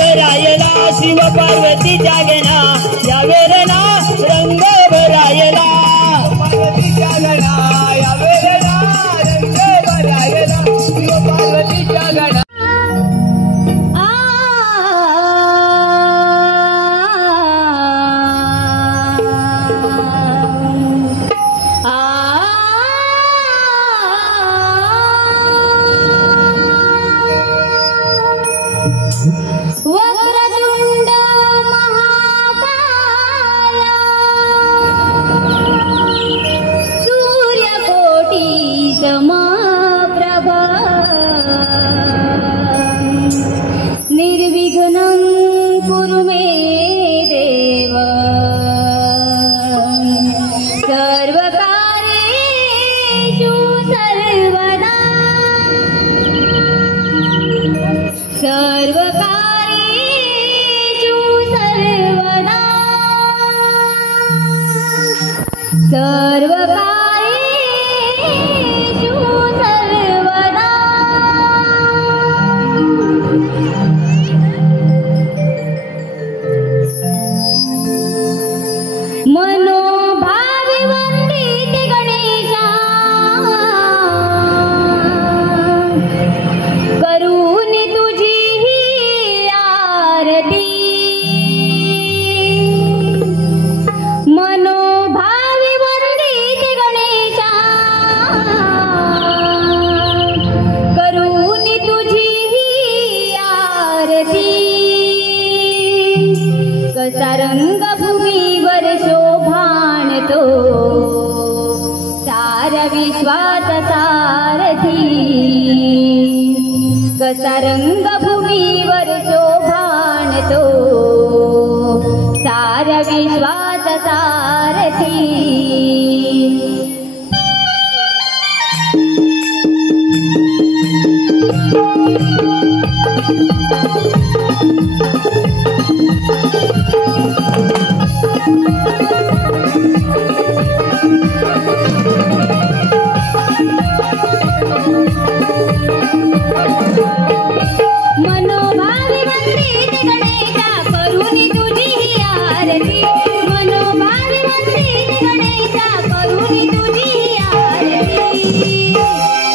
भरायला शिव पार्वती जागना या वेळेला रंग भरायला पार्वती जागना या वेळेला रंग भरायला शिव पार्वती जागना वक्रतुंड महाकाय सूर्यकोटी समप्रभा निर्विघ्नं कुरु मे देव सर्वकार्येषु सर्वदा सर्वकार्येषु सर्वदा मनोभावे वंदिते गणेशा करून तुझी ही आरती मनोभावे वंदिते गणेशा करून तुझी ही आरती कसा रंगभूमीवर शोभाणतो सारा विश्वात सारथी कसा रंगभूमीवर शोभाणतो सारा विश्वात सारथी मनोभावे वंदिते गणेशा करून तुझी ही आरती मनोभावे वंदिते गणेशा करून तुझी ही आरती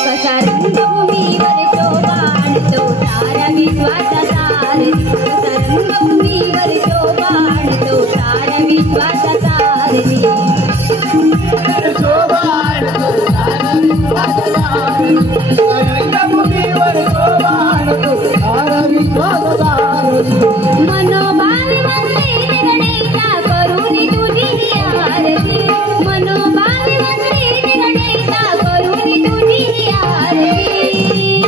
कसा रंगभूमीवर शोभाणतो सारा विश्वाचा सारथी कसा रंगभूमीवर शोभाणतो सारा विश्वाचा सारथी शोभाणतो सारा विश्वाचा सारथी रंगभूमीवर शोभाणतो सारा विश्वाचा सारथी मनोभावे वंदिते गणेशा करून तुझी ही आरती मनोभावे वंदिते गणेशा करून तुझी ही आरती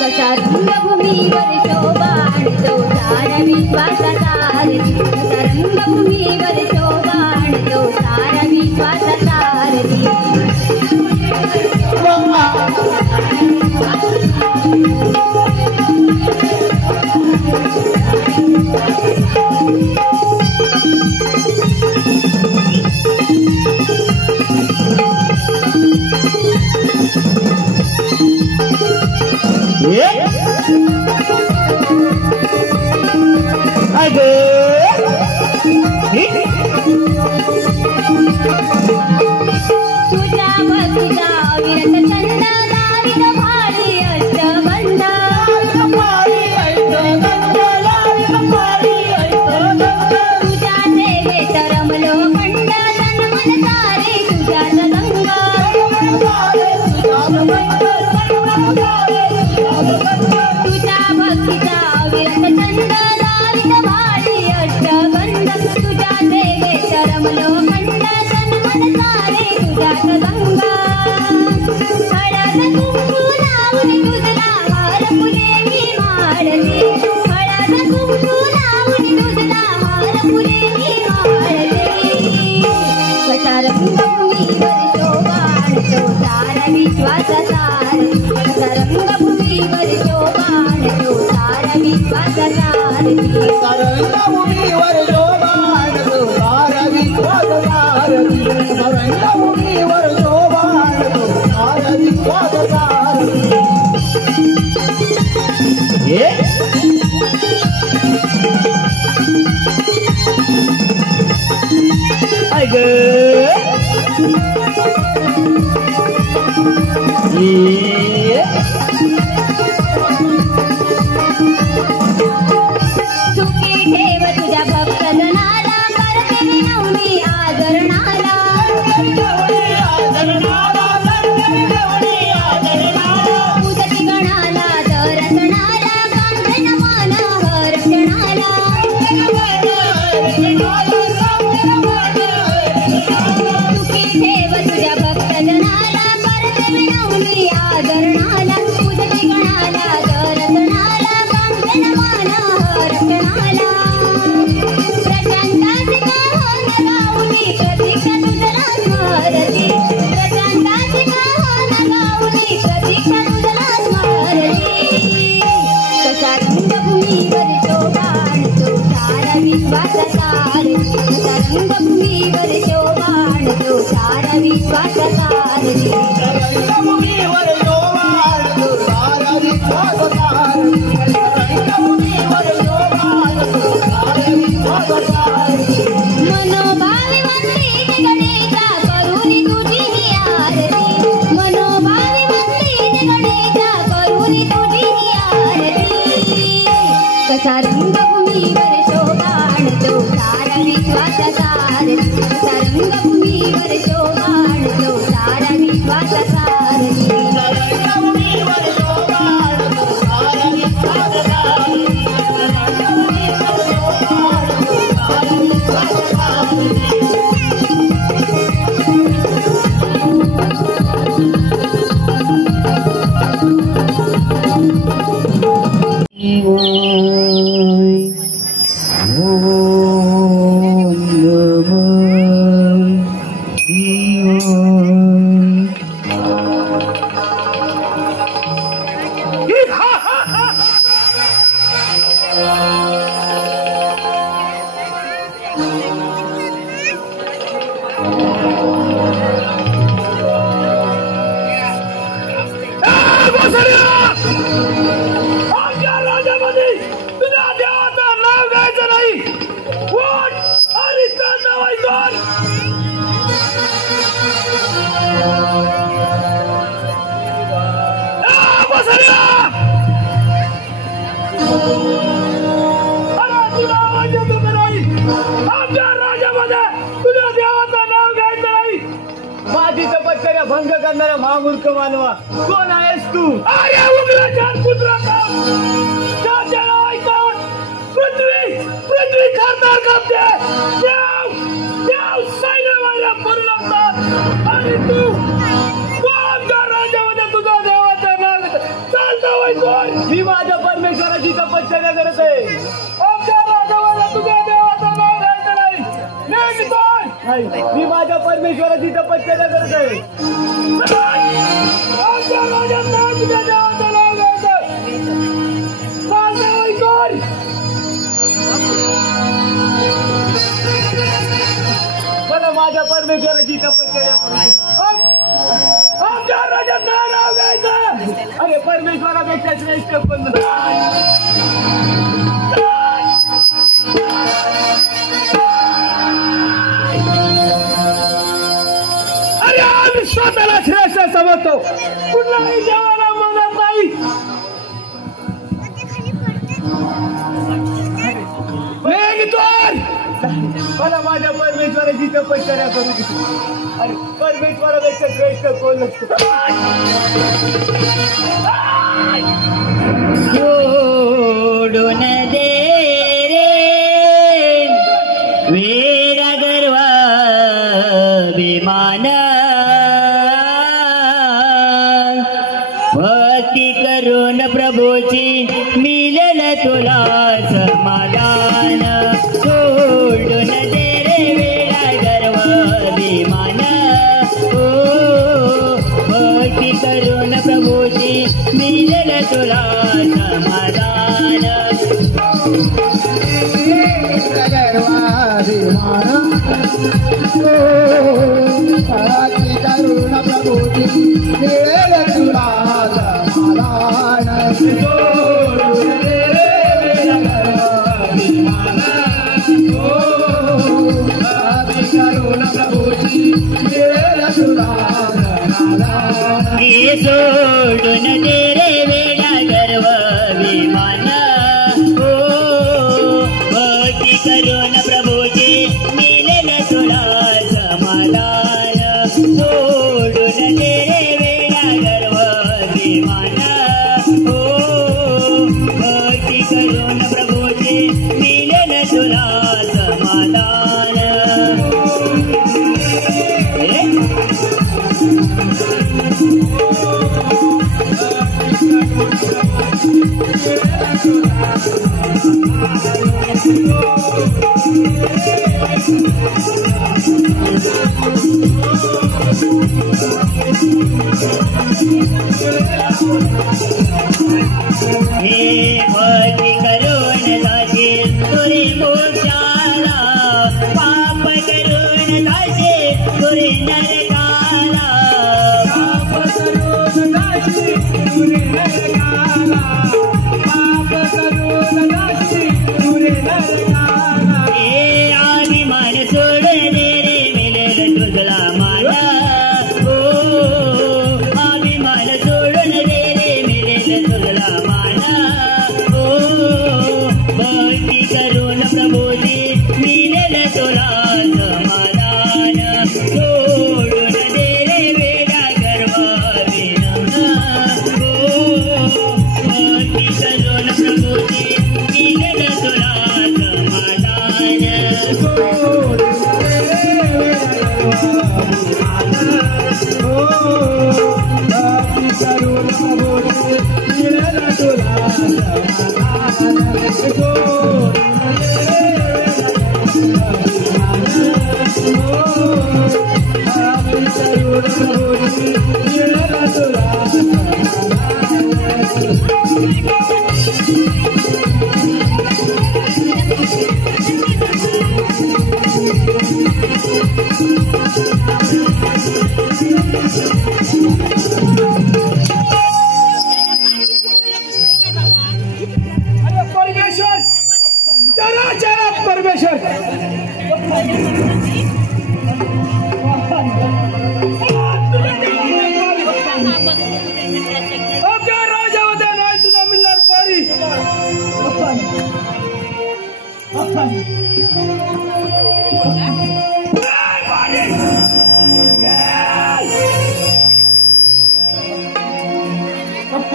कसा रंगभूमीवर शोभाणतो सारा विश्वाचा सारथी कसा रंगभूमीवर शोभाणतो सारा विश्वाचा सारथी तुझ्या भक्तीचा विरत छंद लावित भारी अष्टगंध तुझ्या सेवेत रमलो खंड तन मन सारे तुझ्यात दंग तुझ्या भक्तीचा विरत छंद लावित भारी अष्टगंध तुझ्या सेवेत रमलो खंड तन मन सारे तुझ्यात दंग हळद कुंकू लावून तुझला हार फुले मी माळते हळद कुंकू लावून तुझला हार फुले मी माळते कसा रंगभूमीवर शोभाणतो सारा विश्वाचा सारथी कसा रंगभूमीवर शोभाणतो सारा विश्वाचा सारथी रंगभूमीवर शोभाणतो सारा विश्वाचा सारथी रंगभूमीवर शोभाणतो सारा विश्वाचा सारथी कसा रंगभूमीवर शोभा आणतो सारा विश्वाचा सारथी कसा रंगभूमीवर शोभा आणतो सारा विश्वाचा सारथी रंगभूमीवर शोभा आणतो सारा विश्वाचा सारथी रंगभूमीवर शोभा आणतो सारा विश्वाचा सारथी भंग करणारा महामूर्ख मानवा कोण आहेस तू? अरे उगलाचार पुत्र पृथ्वी खारदार कापते देव देव सैन्याला पडू लागतात आणि तू आमच्या राज्यामध्ये तुझा देवाचा नाव चालता वैतोय. मी माझ्या परमेश्वराची तपश्चर्या करत आहे. आमच्या राज्यामध्ये तुझ्या देवाचा नाव घ्यायचं नाही. मी माझ्या परमेश्वराची तपश्चर्या करत आहे. आमच्या राज्यात नाही तुझ्या देवाचं नाव घ्यायचं. चालता वैतोय. मला माझ्या परमेश्वराची तपश्चर्या करू. आमच्या राज्यात नाही नाव घ्यायचं. अरे परमेश्वरापेक्षा श्रेष्ठ पण अरे आम्ही स्वतःला श्रेष्ठ समजतो. कुठलाही देवाला म्हणत नाही. मला माझ्या परमेश्वराची तपश्चर्या करू दे. अरे परमेश्वरापेक्षा श्रेष्ठ कोण नसतो. सोडून दे रे वेडा गर्व विमान भक्ती करून प्रभूची मिळेल तुला समाधान. सोडून दे रे वेडा गर्व विमान भक्ती करून प्रभूची मिळेल तुला समाधान. भक्ती करून प्रभूची मिळेल तुला समाधान. सोडून दे रे वेडा गर्व विमान भक्ती करून प्रभूचे मिळेल तुला समाधान. सोडून दे रे वेडा गर्व विमान भक्ती करून प्रभूचे मिळेल तुला समाधान. हे भक्ती करून जाशील तुरे मोक्षाला पाप करून जाशील तुरे नरकाला. पाप करून जाशील तुरे नरकाला. पाप करून जाशील तुरे नरकाला. हे अभिमान सोड अचानक परमेश्वर अबका राजा होता नाही तुला मिळणार पारी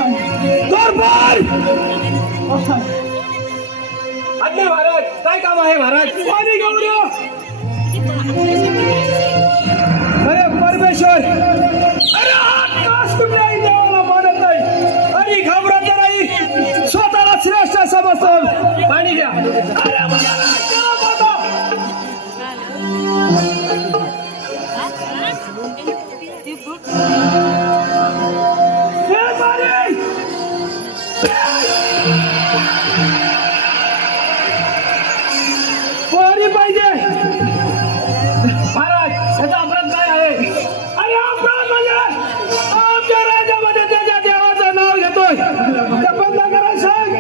दरबार आज्ञा महाराज काय काम आहे महाराज पाणी घेऊन या अरे परमेश्वर अरे आकाश कुठल्याही देवाला मानत नाही अरे घाबरत नाही स्वतःला श्रेष्ठ समजतो पाणी घ्या अरे मला पाणी पाहिजे महाराज त्याचा अपराध काय आहे अरे अपराध म्हणजे आमच्या राज्यामध्ये त्याच्या देवाचं नाव घेतोय ते बंद करा सांग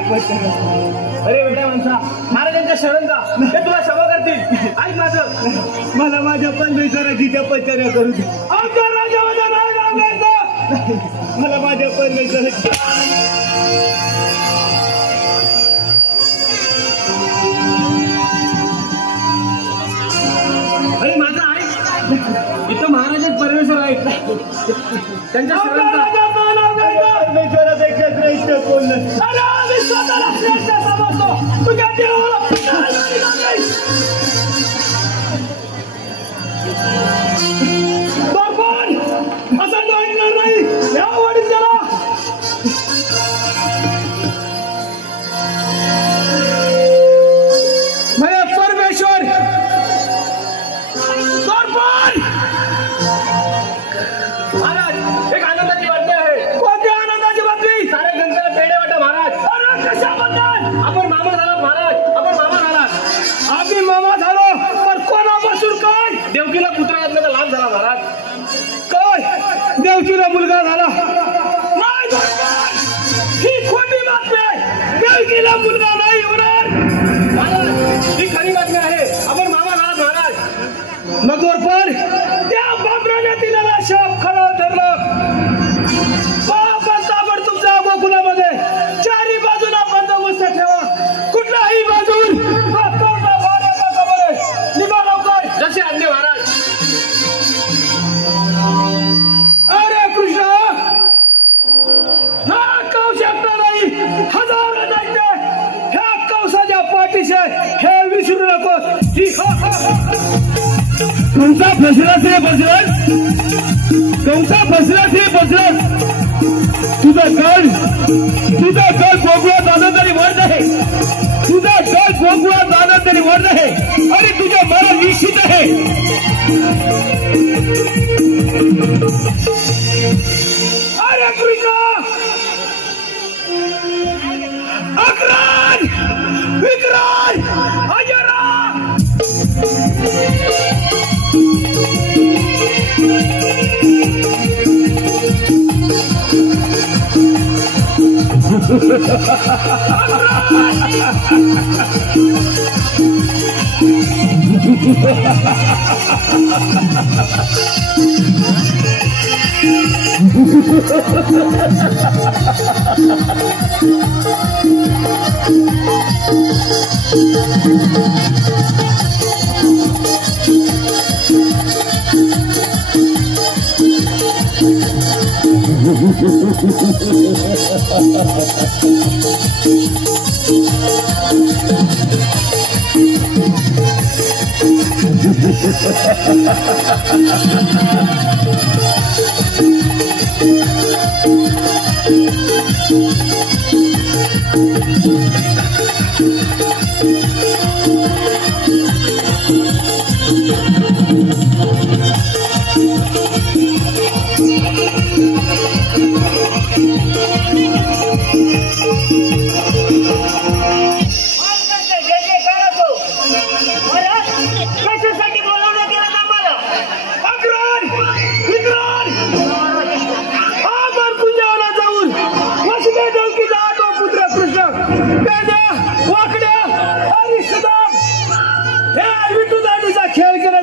अरे बेटा माणसा महाराजांच्या शरण जा ते तुला क्षमा करतील ऐक माझं मला माझ्या परमेश्वराची तपश्चर्या करू दे आमच्या राज्यामध्ये नाव घ्यायचं मला माझ्या परमेश्वराची अरे माझा आहे इथं महाराजच परमेश्वर आहे त्यांच्या परमेश्वरापेक्षा श्रेष्ठ कोण अरे आम्ही स्वतःला श्रेष्ठ समजतो तुझ्या देवाला असं ऐकणार नाही या वाढीत त्याला परमेश्वर महाराज एक आनंदाची बातमी आहे कोणती आनंदाची बातमी सारे जनतेला पेढे वाटा महाराज अरे कशाबद्दल आपण मामा झालात महाराज आपण मामा झालात आम्ही मामा झालो पण कोणापासून काय देवकीला पुत्र घातल्याचा लाभ झाला महाराज काय देवकीला मुलगा झाला नाही ही खोटी बातमी आहे देवकीला मुलगा नाही होणार महाराज ही खरी बातमी आहे आपण मामा झालात महाराज मग पण त्या बाबराने दिलेला शाप खरा ठरला बाबा ताबडतोब जा गोकुलामध्ये चारी बाजूला बंदोबस्त ठेवा कुठल्याही बाजून निघा लवकर जसे आज्ञा महाराज अरे कृष्ण हा कौश एकटा नाही हजारो दैत्य ह्या कौसाच्या पाठीशी हे विसरू नको तुमचा फसला से बजरंग तुमचा फसला से बजरंग तुझा गड गोकुळात आनंदाने वाढत आहे तुझा गड गोकुळात आनंदाने वाढत आहे आणि तुझ्या मरण निश्चित आहे अरे कृष्ण अक्रांत विक्रांत अजरा कशासाठी बोलावण्यात गेलं आम्हाला? अग्राण, विक्रांत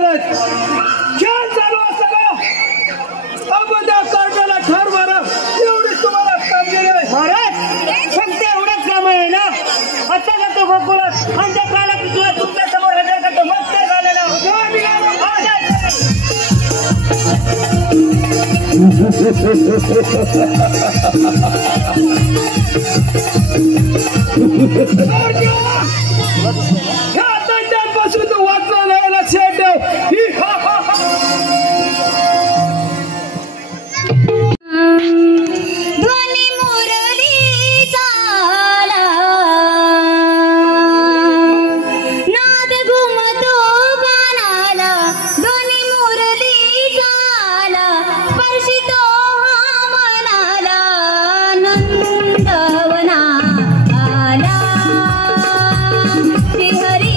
महाराज खेळ चालू असताना आपण त्या कार्टाला ठार मारा एवढीच तुम्हाला कामगिरी आहे महाराज. फक्त एवढंच काम आहे ना. आता जातो गोकुळात आणि त्या कालाकृतीला तुमच्या समोर हजर करतो. मग काय झालं ना. पासून तो वाचला नाही लक्षात ठेव. ध्वनी मुरलीचा आला, नाद घुमतो कानाला. ध्वनी मुरलीचा आला, स्पर्शितो हा मनाला. नंदवना आला श्रीहरी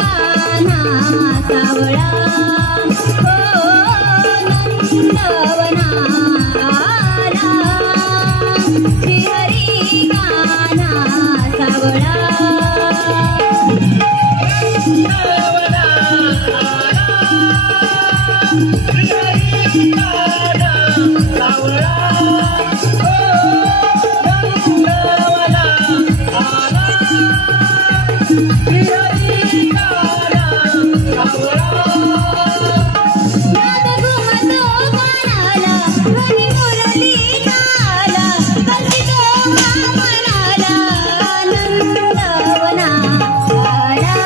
कान्हा सावळा. हो नंदवना आला श्रीहरी कान्हा सावळा. नाद घुमतो कानाला, ध्वनी मुरलीचा आला, स्पर्शितो हा मनाला. नंदवना आला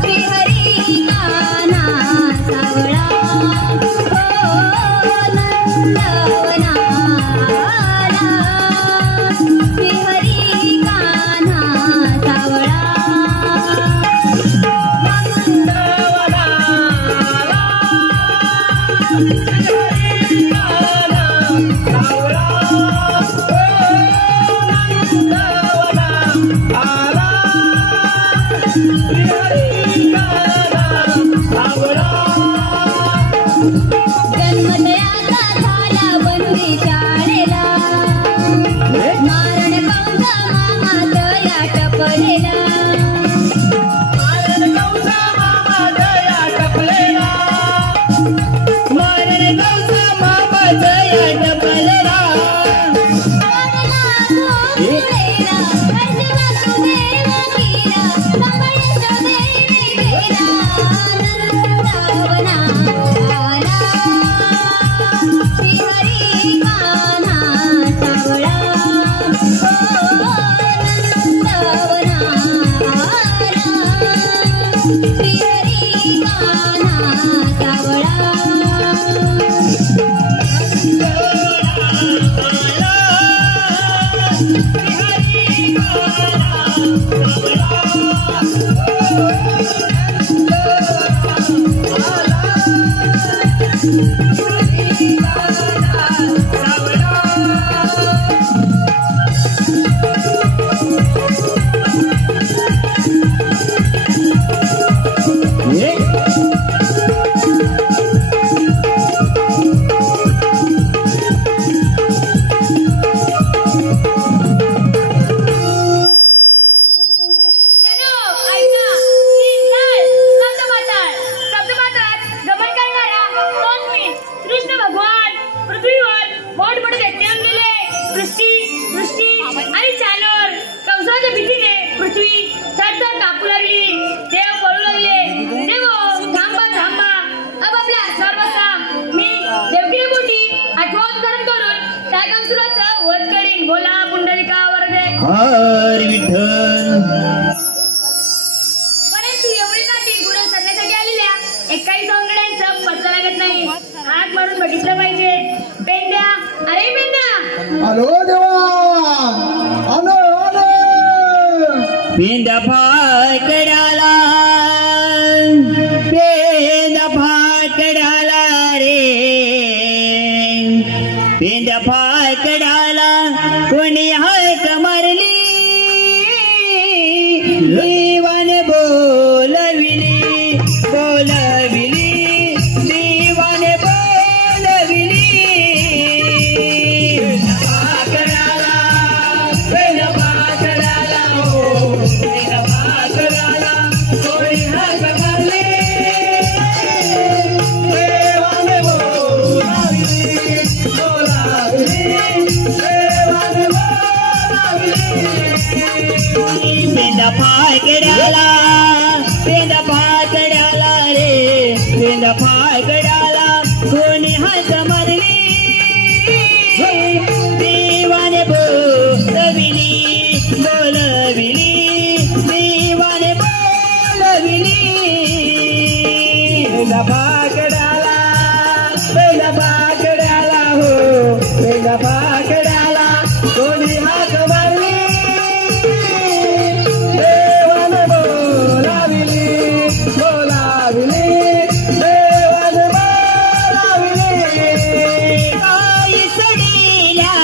श्रीहरी कान्हा सावळा. हो नंदवना आला श्रीहरी कान्हा सावळा. जन्मदयाचा झाला बंदी शाळेला, मारण कंस मामा दया टपलेला. मारला गोकुळेला, अर्जुना सुदैव केला, संभळेशो देवी गेला. नंदवना आला श्रीहरी कान्हा सावळा. हो नंदवना आला श्रीहरी कान्हा सावळा. हर विठ्ठल. परंतु एवढी नाती गुरु करण्यासाठी आलेल्या एकाही सौंदर्यांचं पत्ता लागत नाही. हात मारून बघितलं पाहिजे. पेंड्या, अरे पेंड्या. आलो देवा, आलो आलो. पेंड्या फाकड्याला, पेंड्या फाकड्याला रे. पेंड्या फाकड्याला कोणी हाक मारली, देवाने बोलविली बोलविली, देवाने बोलविली. फाकड्याला, पेंड्या फाकड्याला, हो पेंड्या फाकड्याला कोणी हाक मारली, पाकड्याला पेंदा पाकड्याला रे पेंदा पाकड्याला कोणी हात मारली देवाने बोलविली बोलविली देवाने बोलविली पेंदा पाकड्याला हो पेंदा पाकड्याला कोणी हात मारली देवाने बोलाविली बोलाविली देवाने बोलाविली आई सडीला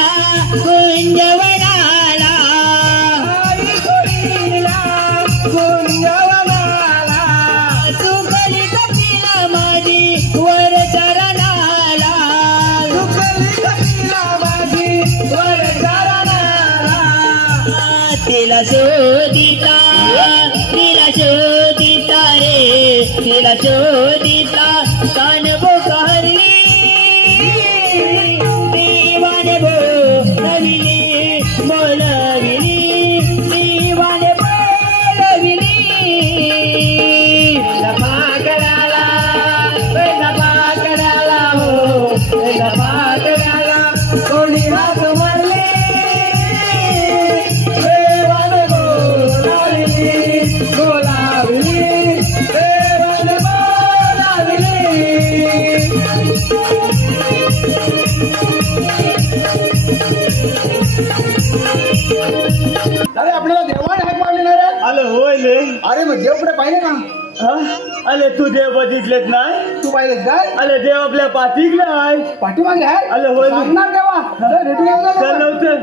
कुंजवनाला आई सडीला कुंजवनाला सुखली कपिला माझी वर चरणाला सुखली कपिला माझी वर चरणाला तिला शोधिता रे तिला शोधिता कान बोकारली देवाने बोलविली बोलविली देवाने बोलविली पाकड्याला हो पाकड्याला कोणी हात मारले देवाने बोलाविली बोलाविली देवाने बोलाविली अरे आपल्याला देवाने हाक मारली ना रे. आलं होय ले. अरे मग देव कुठे पाहिले ना. आले तू देव बघितलेत नाही. तू पाहिले काय. आले देव आपल्या पाठीकडे आहे. पाठीमागे आहे. आलं होय. सांगणार देवा. रेडी चल लवकर.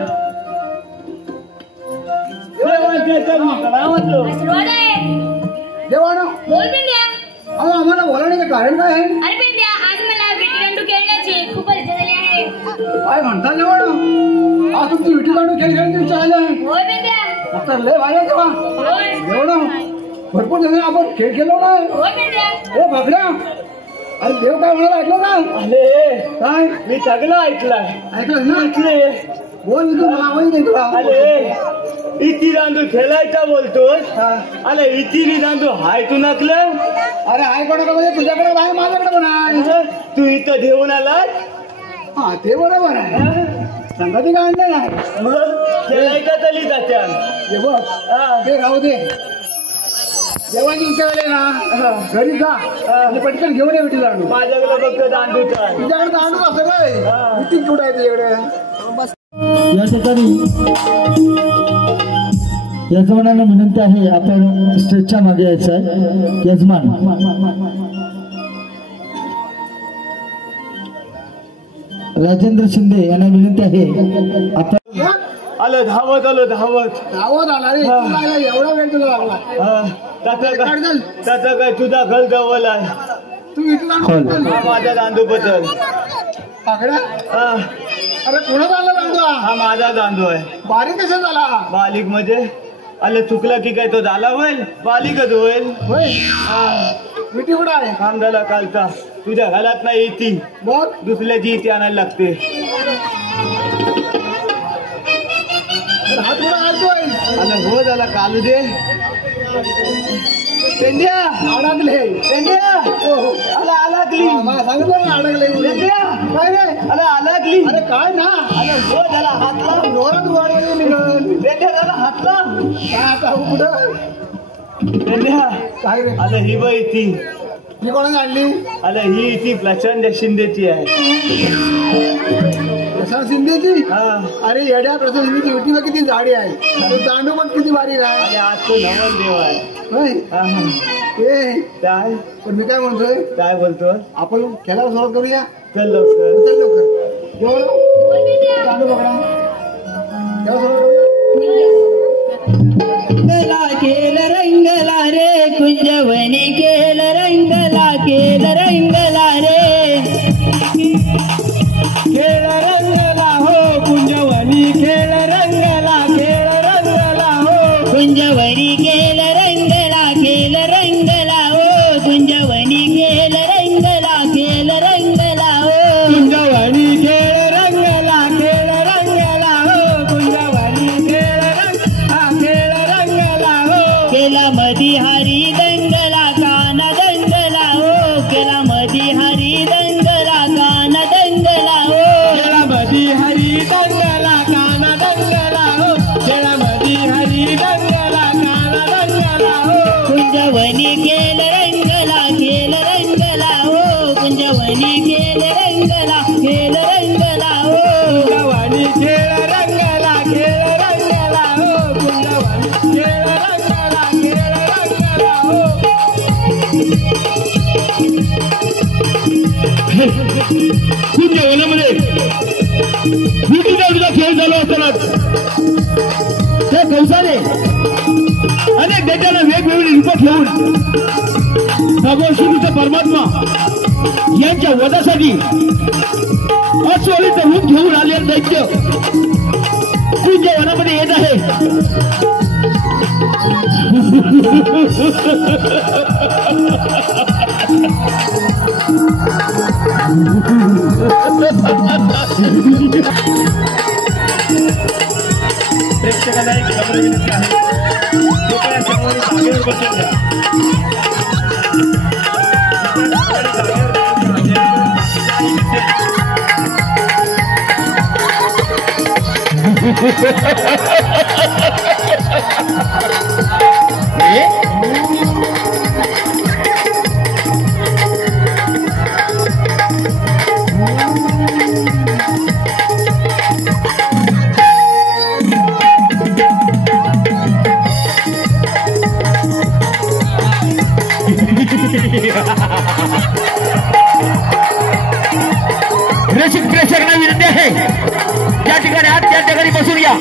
आशीर्वाद आहे. देवानं बोल पेंड्या. अहो आम्हाला बोलावण्याचं कारण काय आहे. अरे पेंड्या आज मला विटीदांडू खेळण्याची खूप इच्छा झाली आहे. काय म्हणता देवानं. आज तुमची विटीदांडू खेळ खेळण्याची इच्छा आली आहे. होय पेंड्या. आता लय भारी आहे देवा. होय. देवानं भरपूर जण आपण खेळ खेळलो ना. होय पेंड्या. ए बघड्या. अरे देव काय म्हणाला ऐकलं ना. आले काय मी सगळं ऐकलं. ऐकलं ना. ऐकले. बोल मी तुला आवाज नाही तुला. आले इती दांडू खेळायचा बोलतोस. आले इती दांडू हाय तू नकलं. अरे आहे कोणाकडे म्हणजे तुझ्याकडे आहे माझ्याकडे पण आहे. तू इथं देऊन आलास. हा ते बरोबर आहे. संगती काय आणलं नाही. मग खेळायचा तली जात्या. हे बघ ते राहू दे. जेव्हा दिवसा वेळे ना घरी जा आणि पटकन घेऊन ये विटी दांडू. माझ्याकडे फक्त दांडूचा आहे. तुझ्याकडे दांडू असं काय विटी कुठं आहे तुझ्याकडे. या ठिकाणी यजमानांना विनंती आहे आपण स्टेजच्या मागे यायचं आहे. यजमान राजेंद्र शिंदे यांना विनंती आहे आपण आलं धावत आलो धावत. धावत आला रे. तुला एवढा वेळ तुला लागला. त्याचा काय तुझा घर जवळ आहे. तू विटी दांडू हा माझा दांडू बदल. पाकड्या. अरे कोणाचा आला दांडू हा. हा माझा दांडू आहे. बारीक कसा झाला. बालिक म्हणजे आलं चुकलं की काय तो झाला होईल. बालिकच होईल. होय विटी कुठं आहे. खांद्याला कालचा तुझ्या घरात नाही येती. बघ दुसऱ्याची इथे आणायला लागते. हात कुठं काढतोय. आलं हो झाला कालू दे. पेंड्या अडकले. पेंड्या आला अडकली. सांगितलं ना अडकले. पेंड्या काय रे. आला अडकली. अरे काय ना. आलं हो झाला हातला. जोरात वाढवली निघल. पेंड्या झाला हातला. काय आता कुठं. पेंड्या काय रे. आलं ही बाई ती. ही कोणाला आणली. आलं ही ती प्रचंड शिंदेची आहे. प्रसाद शिंदेची. हा अरे येड्या प्रसाद शिंदेची विटीला किती झाडी आहे. दांडू पण किती बारीक आहे. आणि आज तो नवल देव आहे. होय. हा, हा. ए काय पण मी काय म्हणतोय काय बोलतो. आपण खेळायला सुरुवात करूया. चल लवकर. चल लवकर. दांडू पकडा. खेळायला सुरुवात करूया. रंगला केला रंगला रे कुंजवनी केला रंगला केला रंगला रे खेळ रंगला हो कुंजवनी खेळ रंगला हो कुंजवनी केला रंगला हो कुंजवनी केला रंगला हो कुंजवनी खेळ रंगला हो कुंजवनी खेळ रंगला हो मधी हरी दंगला कान दंगला ओ केला मधी हरी दंगला कान दंगला ओ केला मधी हरी दंगला कान दंगला हो केला मधी हरी दंगला कान दंगला हो कुंजवनी खेल रंगला ओ कुंजवनी खेल रंगला ओ कुंजवानी खेळ रंगला हो कुंजवानी खेळ रंगला हो कुंजवनामध्ये विटी दांडूचा खेळ चालू असताना त्या कंसाने अनेक देशाला वेगवेगळी रूपं ठेवून भगवान श्रीकृष्ण परमात्मा यांच्या वधासाठी अस्वलीचं रूप घेऊन आलेलं दैत्य कुंजवनामध्ये येत आहे. प्रेक्षकांना एक खबर विनंती आहे कृपया सर्वांनी जागेवर बसून घ्या. रसिक प्रेक्षकांना विनंती आहे ज्या ठिकाणी आहात त्या ठिकाणी बसून या.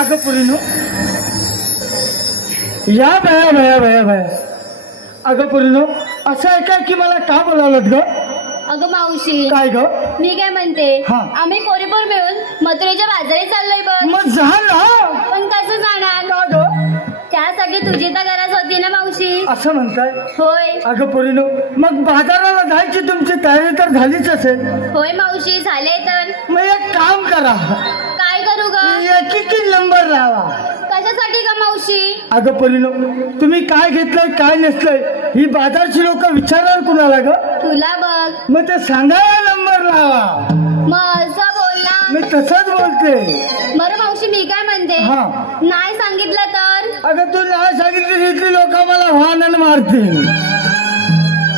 अगं पुरीनो या भया भया भया भया अगं पुरीनो असं आहे काय की मला का बोलावलं ग? अगं मावशी काय ग? मी काय म्हणते हा. आम्ही पोरीपोर मिळून मथुरेच्या बाजारी चाललोय बघ. मग जा ना. पण कसं जाणार? त्यासाठी तुझी तर गरज होती ना मावशी. असं म्हणताय? होय अगं पुरीनो मग बाजाराला जायची तुमची तयारी तर झालीच असेल. होय मावशी झाले तर. मग एक काम करा काय करू ग? एकीकी नंबर लावा. कशासाठी ग मावशी? अगं पुरीनो तुम्ही काय घेतलंय काय नसलंय ही बाजारची लोक विचारणार कुणाला ग? तुला बघ. मग ते सांगायला नंबर लावा. मग असं बोल ना. मी तसंच बोलते. बरं मावशी मी काय म्हणते हा. नाही सांगितलं तर? अगं तू नाही सांगितली इथली लोक मला वाहनानं मारतील.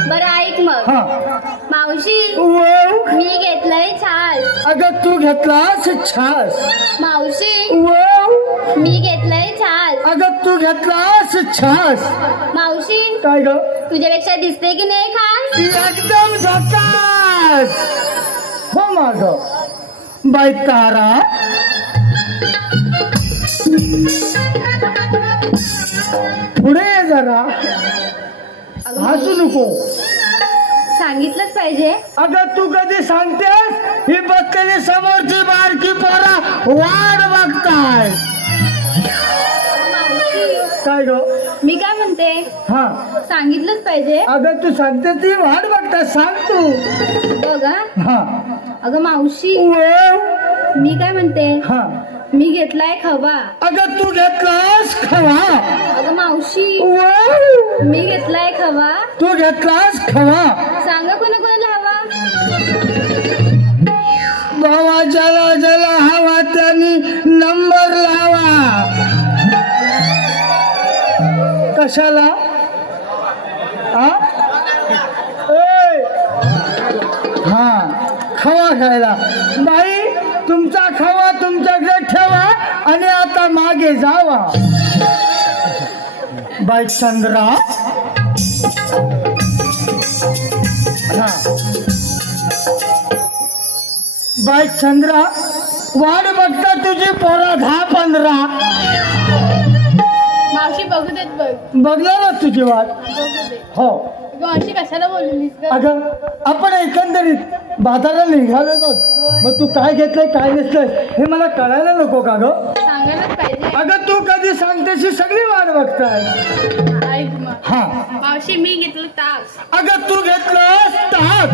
बरं ऐक मग हा. मावशी वाव. मी घेतलंय छास. अगं तू घेतलास छास. मावशी वाव. मी घेतलंय छास. अगं तू घेतलास छास. मावशी काय ग? तुझ्यापेक्षा दिसते की नाही खास? एकदम झकास. हो माझ बाई तारा. पुढे ये जरा. हसू नको. सांगितलंच पाहिजे. अगं तू कधी सांगतेस? ही बसलेली समोरची बारकी पोरा वाट बघताय. काय ग? मी काय म्हणते हा सांगितलंच पाहिजे. अगं तू सांगते ती वाट बघताय सांग तू. बघा हा. अगं मावशी वाव. मी काय म्हणते हा. मी घेतलाय खवा. अगं तू घेतलास खवा. अगं मावशी वाव. मी घेतलाय खवा. तू घेतलास खवा. सांगा कोणा कोणाला हवा? ज्याला ज्याला हवा त्यांनी नंबर लावा. कशाला? हा खवा खायला. बाई तुमचा खवा तुमच्याकडे ठेवा आणि आता मागे जावा. बाई चंद्रा, हा बाई चंद्रा, वाट बघता तुझी पोरा 10-15. मावशी बघू देत बघ. बघणार ना तुझी वाट. बघू दे. हो मावशी कशाला बोललीस ग? अगं आपण एकंदरीत बाजाराला निघालो ना, मग तू काय घेतलंय काय नसलंय हे मला कळायला नको का ग? सांगायलाच पाहिजे. अगं तू कधी सांगतेशी सगळी वाट बघताय. ऐक मग. हा मावशी मी घेतलं ताक. अगं तू घेतलंस ताक.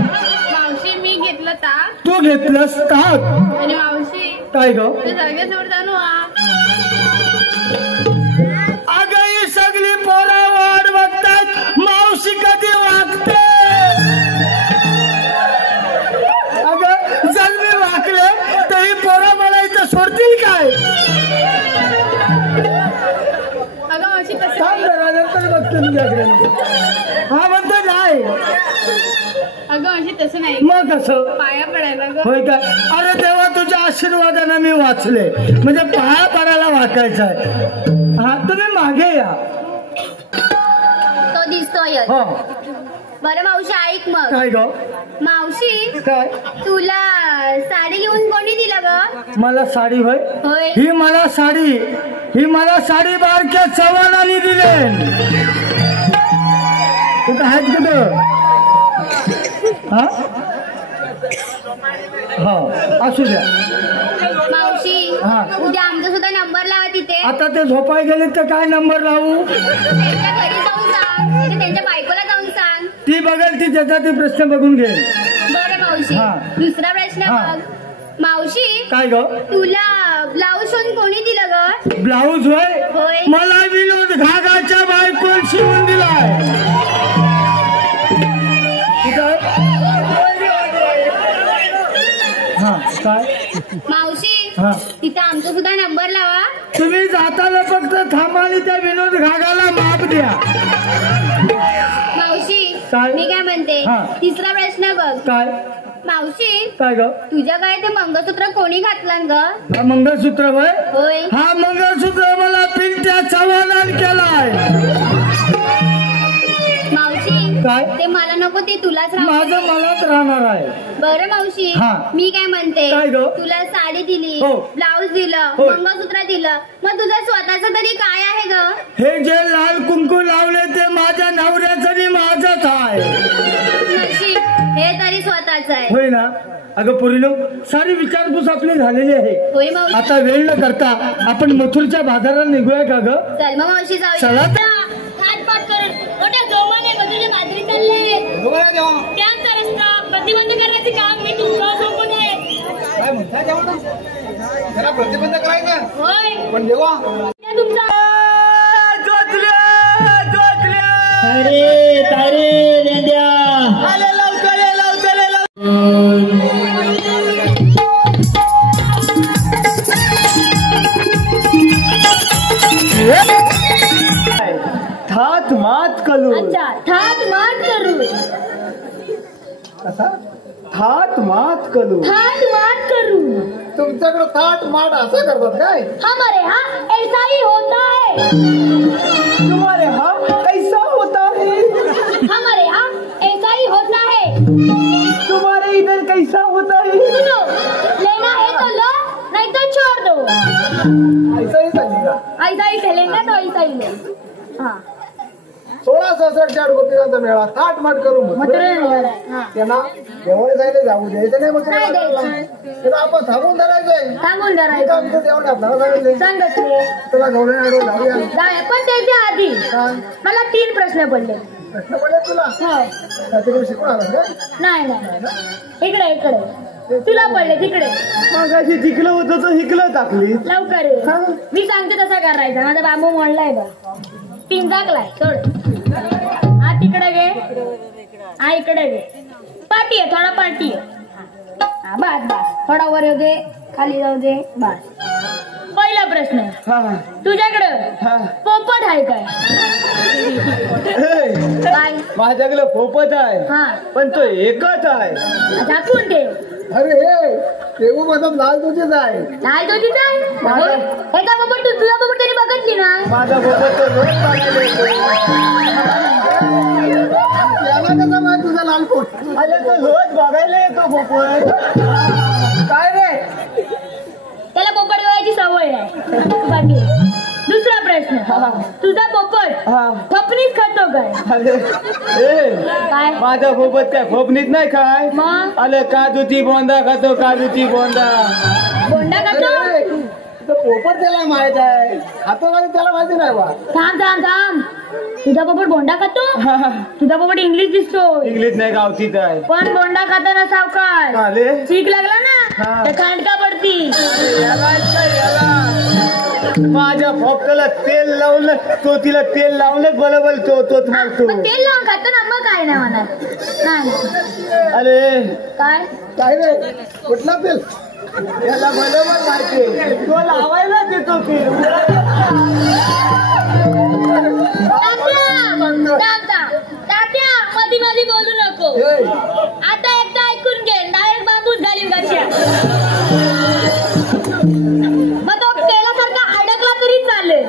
मावशी मी घेतलं ताक तू घेतलंस ताक. आणि मावशी काय ग? ते सगळे सोड जाणू अगं ही सगळी पोरं वाट बघतात मावशी कधी वागते. अगं जर मी वाकले तरी पोरं मला इथं सोडतील काय? अगं मावशी कसं थांब जरा, नंतर बघतो तुझ्याकडे. हा म्हणतो नाही. अगं मावशी तसं नाही. मग कसं? पाया पडायला ग. होय काय? अरे देवा तुझ्या आशीर्वादाने मी वाचले, म्हणजे पाया पडायला वाकायचं आहे. हा तुम्ही मागे या. तो दिसतोय. हो बरं मावशी ऐक मग. काय ग? मावशी काय? तुला साडी घेऊन कोणी दिलं ग? मला साडी होय? होय. ही मला साडी बारक्या चव्हाणांनी दिले. तू काय आहेत कुठं? हा हो असू द्या. मावशी हा. उद्या आमचा सुद्धा नंबर लावा तिथे. आता ते झोपाय गेले तर काय नंबर लावू? त्यांच्या घरी जाऊन सांग, म्हणजे त्यांच्या बायकोला जाऊन सांग. ती बघेल, ती त्याचा ते प्रश्न बघून घेईल. बरं मावशी. हा. दुसरा प्रश्न हा. बघ. मावशी काय ग? तुला ब्लाऊज शिवून कोणी दिलं ग? ब्लाऊज होय? होय. मला विनोद घागाच्या बायकोन शिवून दिलाय. हा काय? मावशी हा. तिथे आमचा सुद्धा नंबर लावा. तुम्ही जाताना फक्त थांबा आणि त्या विनोद घागाला माप द्या. मावशी काय? मी काय म्हणते. हा. तिसरा प्रश्न बघ. काय? मावशी काय ग? तुझ्या गळ्यात ते मंगळसूत्र कोणी घातलं ग? हा मंगळसूत्र होय? होय. हा मंगळसूत्र मला पिंट्या चव्हाणान केलाय. मावशी काय? ते मला नको, ते तुलाच राहू दे. माझं मलाच राहणार आहे. बरं मावशी हा. मी काय म्हणते. काय ग? तुला साडी दिली, हो. ब्लाऊज दिलं, हो. मंगळसूत्र दिलं, मग तुझं स्वतःच तरी काय आहे ग? हे जे लाल कुंकू लावले ते माझ्या नवऱ्याचं आणि माझंच आहे. नशीब हे तरी स्वतःच आहे. होय ना? अगं पोरीनो, सारी विचारपूस आपली झालेली आहे. होय मावशी. आता वेळ न करता आपण मथुरच्या बाजारात निघूया का ग? चल मग मावशी जाऊया. चला. हातपात करून मोठ्या जोमाने मधुरच्या बाजरी चालले. त्यांचा रस्ता प्रतिबंध करण्याचे काम मी तुमच्या सोबत आहे. प्रतिबंध करायचं होय. पण देवा तुमचा अरे तारे लेंड्या. थाट मात कलू. अच्छा थाट माट करू. थाट मात कलू. थाट माट करू. तुमच्याकडे थाट माट असं करतात काय? हमारे यहाँ ऐसा ही होता है. तुम्हारे हाँ कैसा होता है? हमारे यहाँ ऐसा ही होता है. तुम्हारे इधर कैसा होता है? सुनो, लेना है तो लो, नहीं तो छोड़ दो. ऐसाही सांगितलं. ऐसा ही चलेंगे तो ऐसा ही लो. हाँ 1666 गोपीकांचा मेळा थाट माट करून हाँ. त्यांना जेवण जायला जाऊ द्यायचं नाही. मग नाही द्यायचं. त्याला आपण थांबून धरायचंय. थांबून काय काम धरायचं. ते जेवण आपल्याला सांगितले. सांगितले. तुला गवळण आडो जाऊया. जाय पण त्याच्या आधी काय मला 3 प्रश्न पडले. प्रश्न पडले तुला? हो. त्याच्याकडे शिकून आला का? नाही नाही इकडे इकडे तुला पडले तिकडे. मग अशी जिंकलं होतं तर हिकलं टाकली. लवकर ये. मी सांगते तसा करायचा. माझा बांबू मोडलाय बा. पिन टाकलाय. सोड. हा तिकडे घे. हा इकडे घे. पाठी आहे थोडा पाठी आहे. बस बस थोडा वर येऊ दे खाली जाऊ दे बस. पहिला प्रश्न हा तुझ्याकडं पोपट आहे काय? काय माझ्याकडे पोपट आहे हा पण तो एकच आहे. झाकून ठेव. अरे हे तेव्हा माझा लाल तुझेच आहे. नाही तो तिथं आहे. हे का पोपट तुझा पोपट त्याने बघितली नाही. माझा पोपट तो रोज बघायला येतो. याला कसा माहित तुझा लाल पोट? अरे तो रोज बघायला येतो पोपट. काय रे? त्याला पोपट बघायची सवय आहे. बाकी दुसरा प्रश्न तुझा पोपट फपणीच खातो काय? अरे ए काय माझा पोपट काय फोपणीत नाही काय? मग अरे काजूची बोंदा खातो काजूची बोंदा. बोंडा खातो. तो पोपट त्याला माहित आहे. खातो का त्याला माहिती नाही बा. थांब थांब थांब तुझा पोपट बोंडा खातो. तुझा पोपट इंग्लिश दिसतो इंग्लिश नाही गावतीच आहे. पण बोंडा खाताना सावकाश अरे चीक लागला ना तर खांडका पडती. माझ्या फोपटाला तेल लावलं तो तिला तेल लावलं बरोबर तोच मारतो. पण तेल लावून खातो ना मग काय नाही म्हणत नाही. अरे काय काय रे? कुठला तेल? याला बरोबर माहिती तो लावायला देतो तेल. तात्या मधी मधी बोलू नको. आता एकदा ऐकून घे डायरेक्ट बांबूच घालीन गाठ्या. मग तो तेलासारखा अडकला तरी चालेल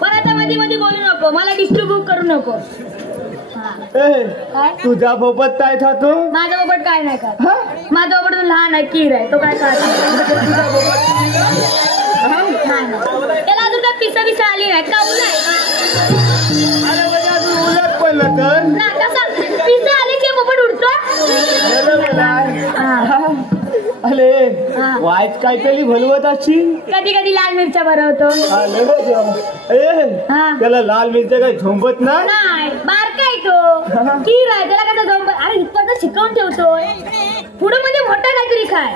पण आता मधी मधी बोलू नको. मला डिस्ट्रीब्यूट करू नको. काय तुझा पोपट काय खातो? माझा पोपट काय नाही खात. माझा पोपट तो लहान आहे कीर आहे तो काय खात नाही. त्याला अजून काय पिसा बिसा आली नाही. काऊला आहे अरे म्हणजे अजून उलट पडलं तर ना कसं पिसा आले की पोपट उडतो. अरे वाईट काहीतरी भलवत अशी. कधी कधी लाल मिरच्या भरवतो. त्याला लाल मिरच्या काही झोंबत नाही. नाही बारका आहे तो कीर आहे त्याला कसं जम. अरे इथपर्यंत शिकवून ठेवतोय पुढे म्हणजे मोठा काहीतरी खाय.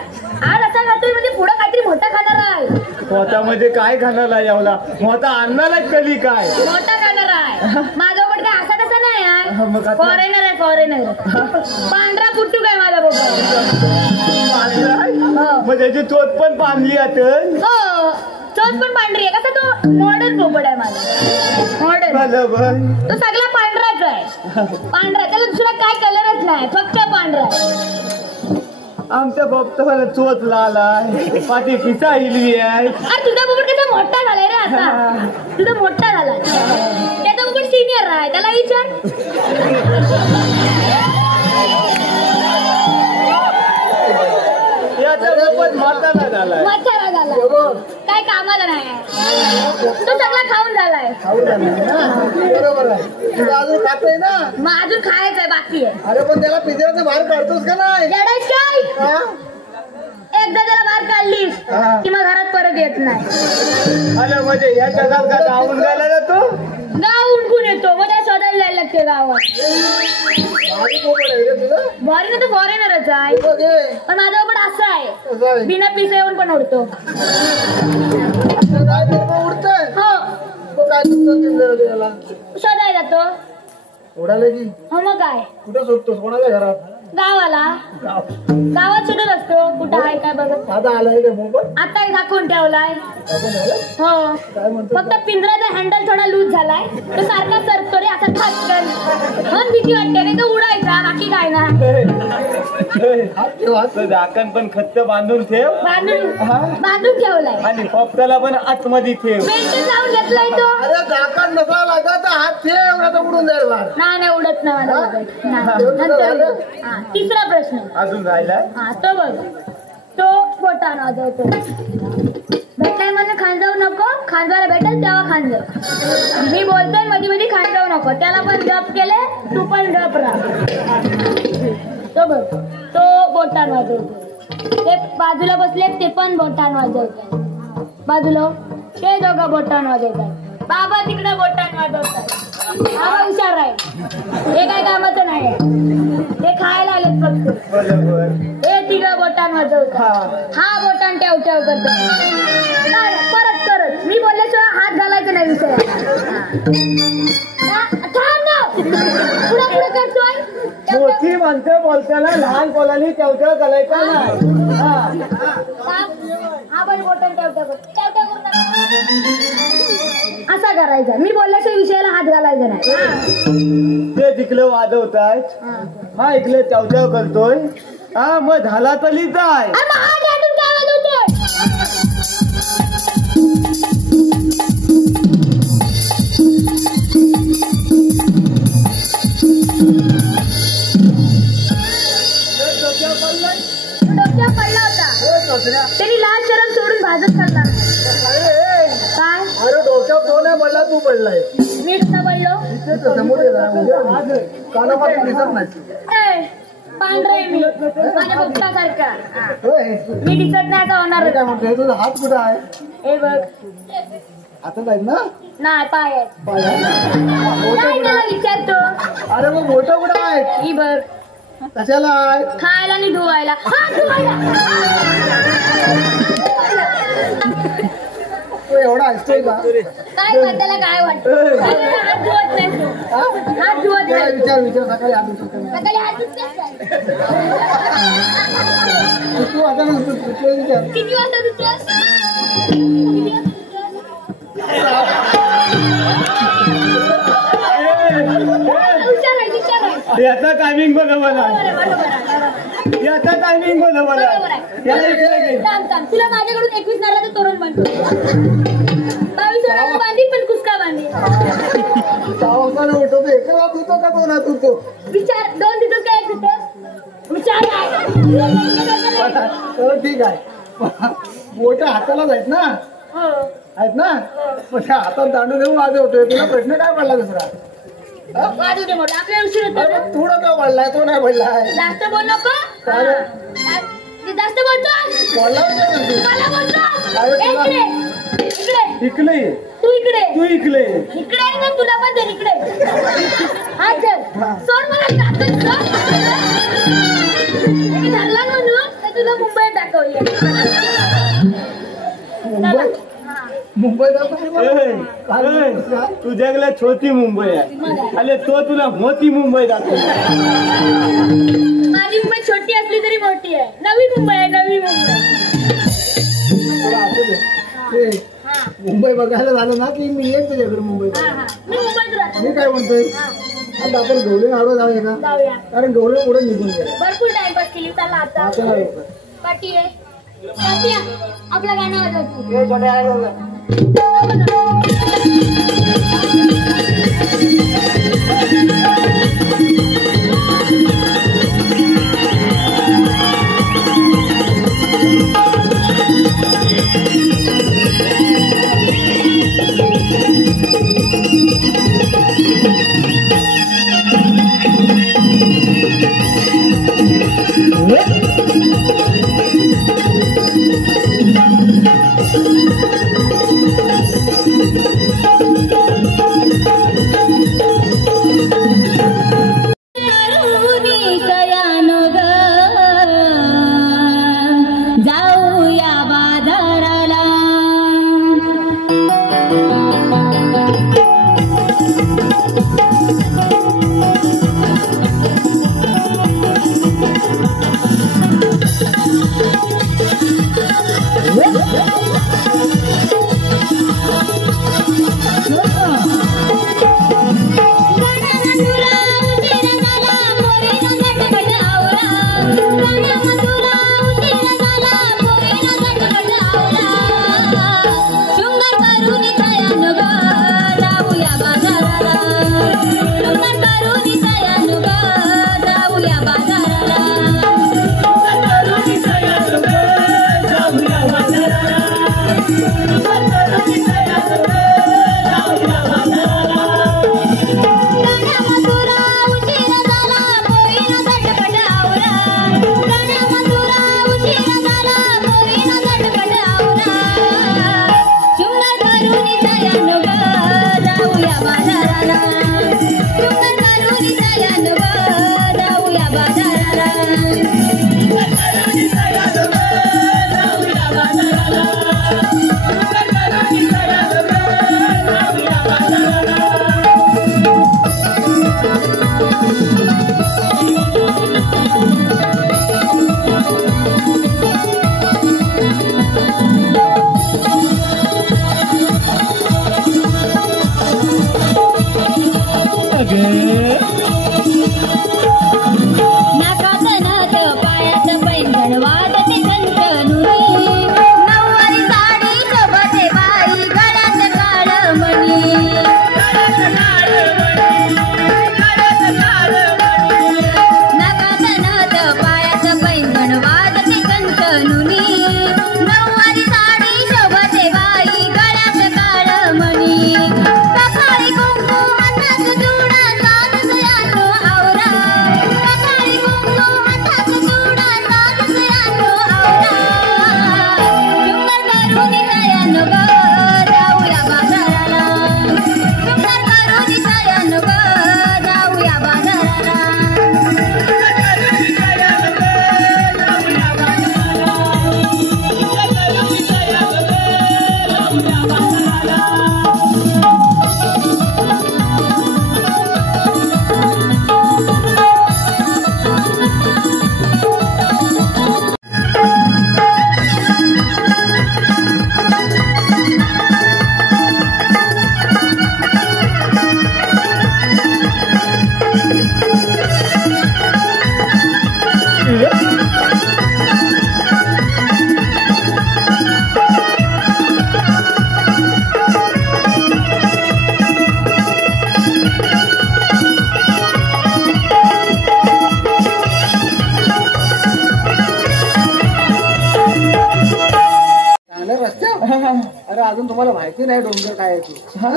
आज असा खातोय म्हणजे पुढे काहीतरी मोठा खाणार आहे. पोटामध्ये काय खाणार आहे एवढा मोठा अन्नाला कली काय मोठा खाणार आहे. माझा पोपट काय असा तसा नाही मग आहे. आता? फॉरेनर आहे फॉरेनर. पांढरा पुट्टू काय माझा पोपट. मग त्याची चोच पण बांधली आता. हो चोच पण पांढरी आहे. कसा तो मॉडर्न पोपट आहे माझा. मॉडर्न तो सगळा पांढराच आहे. पांढरा त्याला दुसरा काय कलरच नाही फक्त पांढरा आहे. आमच्या बाप्पाला चोच लाल आहे पाठी पिसा हिलवी आहे. अरे तुझा पोपट कसा मोठा झालाय रे आता. तुझा मोठा झालाय त्याचा पोपट सिनियर आहे त्याला विचार. याचा बापच म्हातारा झालाय. म्हातारा झाला काय कामाला नाही. तो सगळा खाऊन झालाय. बरोबर आहे. तुला अजून खातोय ना? मग अजून खायचंय बाकी आहे. अरे पण त्याला पिंजऱ्याचं बाहेर काढतोस का नाही? येडायच काय? हा? एकदा त्याला बाहेर काढलीस की मग घरात परत येत नाही. अरे म्हणजे याच्या सारखा धावून गेला ना तो. गाव उडकून येतो मग त्या शोधायला जायला लागते गावात. भारी पोपट आहे रे तुझं. फॉरेनर तर फॉरेनरच आहे बघ हे. पण माझा पण असं आहे कसं आहे? बिना पिसा येऊन पण उडतो. तो काय करतो? उडतोय. हो तो काय सुटतो पिंजऱ्यात याला? शोधायला जातो. उडाले की हो मग काय कुठं सुटतोस? कोणाच्या घरात? गावाला गावात सुटत असतो कुठं आहे काय बघत. आता आलाय रे पोपट. आता झाकून ठेवलाय. आपण झालं? हो काय म्हणतो? फक्त पिंजऱ्याचा हँडल थोडा लूज झालाय तो सारखा सरतो रे असा खाटकन. मन भीती वाटते नाही तर उडायचा बाकी काय ना. हात ठेव, हात. तो झाकण पण खच्च बांधून ठेव बांधून ठेवलाय. आणि पोपटाला पण आतमध्ये ठेव. मेंटेन लावून घेतलाय तो. अरे झाकण नसा लागत तर हात ठेव ना तर उडून जाईल बाहेर. नाही उडत नाही माझा बघत. नाही. नंतर हा, तिसरा प्रश्न अजून राहिलाय. हा तो बघ तो पोटा वाजवतो. भेटाय म्हणून खांजावू नको. खांजवायला भेटेल तेव्हा खांजव. मी बोलतोय मध्ये मध्ये खांजावू नको. त्याला पण जप केले तू पण जप राहा. तो बघ तो बोटान वाजवतो. ते बाजूला बसले ते पण बोटान वाजवतात. बाजूला ते दोघं बोटान वाजवतात. बाबा तिकडे बोटान वाजवतात. बाबा हुशार आहे. हे काय कामाचं नाही आहे. ते खायला आलेत फक्त. बरोबर. हे तिघं बोटान वाजवतात. हा बोटान ठेव ठेव करतो. परत मी बोलल्याशिवाय हात घालायचं नाही विषयात. पुढे करतोय ती म्हणते बोलताना लहान पोलांनी तेवढं करायचं नाही. हा पण बोटन तेवढं करू नका. असा करायचा. मी बोलल्याच्या विषयाला हात घालायचा नाही. ते तिकडे वाजवतायत, हा इकडे तेवढ्या करतोय. हा मग झाला तरी जाय. डोक्यावर पडला होता. त्यांनी लाज शरम सोडून भाजप करणार. काय? अरे डोक्यावर तो नाही पडला, तू पडलाय. मी कसा पडलो? समोर कानापासून दिसत नाही. पांढरा आहे मी, माझ्या बघतासारखा. होय. मी दिसत नाही आता होणार. काय म्हणतोय तुझा हात कुठं आहे? हे बघ. हातात आहेत ना? नाही पाय आहेत. पाय आहे? नाही त्याला विचारतो. अरे मग मोठं कुठं आहे? ही बघ. कशाला आहे? खायला आणि धुवायला. हा धुवायला. तू एवढा असतोय का? काय त्याला काय वाटतं? हात धुवत नाही तू. हात धुवत नाही. विचार सकाळी हात धुतो. सकाळी हात धुतलेस काय? तू आता विचार. किती वाजता धुतलेस? याचा टायमिंग बरोबर आहे. याचा टायमिंग बरोबर आहे. तुला माझ्याकडून 21 नारळाचं तोरण बांधतो. 22 नारळाचं बांधी पण कुसका बांधी. उठवतो एका धुतो का दोन हात धुतो? विचार 2 धुतो का 1 धुतो? विचार ठीक आहे. मोठ्या हातालाच आहेत ना? आहेत ना? मग त्या हातात दांडू देऊन माझे होतोय. तुला प्रश्न काय पडला दुसरा? वाजू दे मोठं. आपल्याला उशीर होतो. थोडं का पडलाय? तो नाही पडलाय. जास्त बोल नको. जास्त बोलतो. बोलला मला बोलतो. इकडे इकडे तू इकडे तू इकडे इकडे आहे ना. तुला पण दे इकडे. हा चल सोड मला. धरला म्हणून तर तुला मुंबईत दाखवली. तुझ्याकडे छोटी मुंबई आहे आणि तो तुला मोठी मुंबई दाखव. माझी मुंबई छोटी असली तरी मोठी आहे. नवी मुंबई आहे. नवी मुंबई. मुंबई बघायला झालं ना की मी येईन तुझ्याकडे मुंबईत. मी मुंबईत राहतो. मी काय म्हणतोय, आता आपण गवळे आडवं जाऊया का? जाऊया. कारण गवळे पुढे निघून गेले. भरपूर टाइमपास केली. चला आता पाठी आहे. आपलं गाणं वाजवतो. अरे अजून तुम्हाला माहिती नाही डोंगर काय आहे तू. हा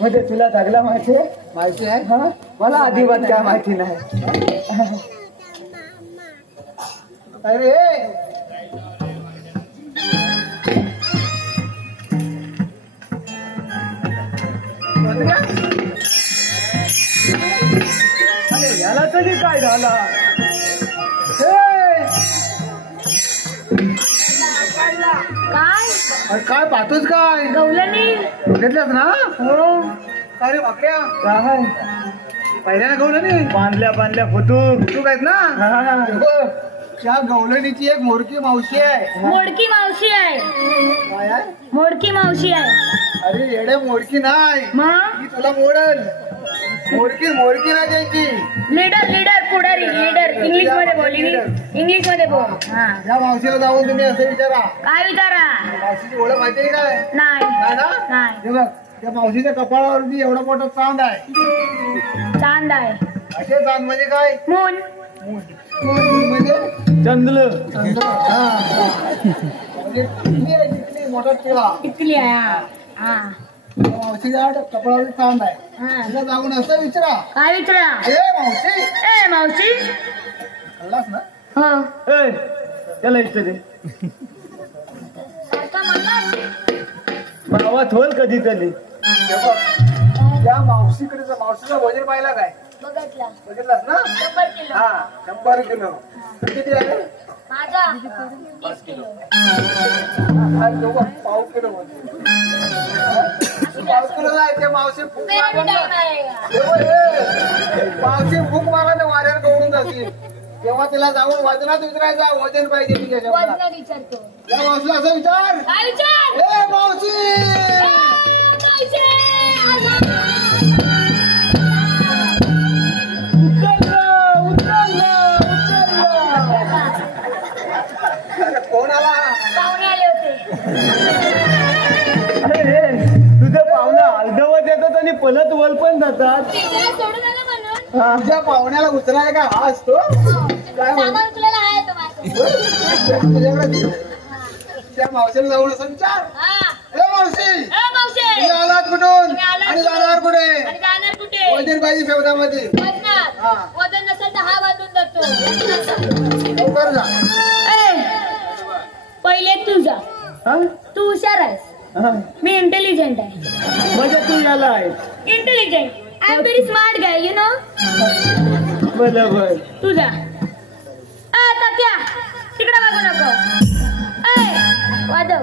म्हणजे तुला सगळं माहिती आहे? माहिती आहे. हा मला अजिबात काय माहिती नाही. अरे अरे याला तरी काय झाला? काय अरे काय पाहतोस काय? गवलनी घेतलंस ना? हो अरे बापड्या काय पहिल्याने गवलं नाही बांधल्या बांधल्या फुटूक तू काय ना? हा. त्या गवलणीची एक मोरकी मावशी आहे. मोडकी मावशी आहे. काय आहे? मोडकी मावशी आहे. अरे येडे मोडकी नाही, मग मी तुला मोडल. मोडकी मोडकी नाही त्यांची. लीडर लीडर पुढारी लीडर इंग्लिश मध्ये बोल इंग्लिश मध्ये बोल. हा त्या मावशीला जाऊन तुम्ही असं विचारा. काय विचारा? मावशीची ओळख माहिती आहे काय? नाही नाही ना? नाही. हे बघ त्या मावशीच्या कपाळावरती एवढा मोठा चांद आहे. चांद आहे. असे चांद म्हणजे काय? मून मून म्हणजे चंदल म्हणजे टिकली आहे, टिकली मोठा टिळा. टिकली आहे. हा हा त्या मावशीच्या कपाळावरती चांद आहे. हा. तिला जाऊन असं विचारा. काय विचारा? ए मावशी ए मावशी. कळलास ना? हो ए त्याला इथे दे आता म्हणला गावात होल कधीतरी. हे बघ, त्या मावशीकडे मावशीचं वजन पाहिला काय? बघितला बघितलास ना? 100 किलो. हा 100 किलो. तर किती आहे? माझा 30 किलो. हा, तो बघ, पाव किलो वजन. पाव किलो आहे ते मावशी फूक मेरा मारला भी ना. टाइम आएगा. हे बघ, हे. मावशी फूक मारला ना वाऱ्यावर गवळून जातील. तेव्हा तिला जाऊन वजनात विचारायचं वजन पाहिजे तुझ्या जेवणात. वजन विचारतो. त्या मावशीला असं विचार. काय विचार? ए मावशी मावशी अरे कोण आला? पाहुणे आले होते. अरे तुझं पाहुणं अर्धवट येतात आणि पलत वल पण जातात. तिकडे सोडून आलं म्हणून तुझ्या पाहुण्याला उतरायला काय हा असतो? काय म्हणतो? सामान उचलायला आहे तो माझं. तुझ्याकडे त्या मावशीला जाऊन असं विचार. हा. ए मावशी ए मावशी तुम्ही आलात कुठून तुम्ही आलात आणि कुठून? जाणार कुठे? आणि जाणार कुठे? वजन पाहिजे शेवटामध्ये. वजनात. हा. वजन नसेल तर हा बांधून जातो. लवकर जा. पहिले तू जा. हा? तू हुशार आहेस. हा. मी इंटेलिजंट आहे. म्हणजे तू याला आहे intelligent. I am very smart guy you know. बरोबर. तू जा. तात्या तिकडे वागू नको. वादव.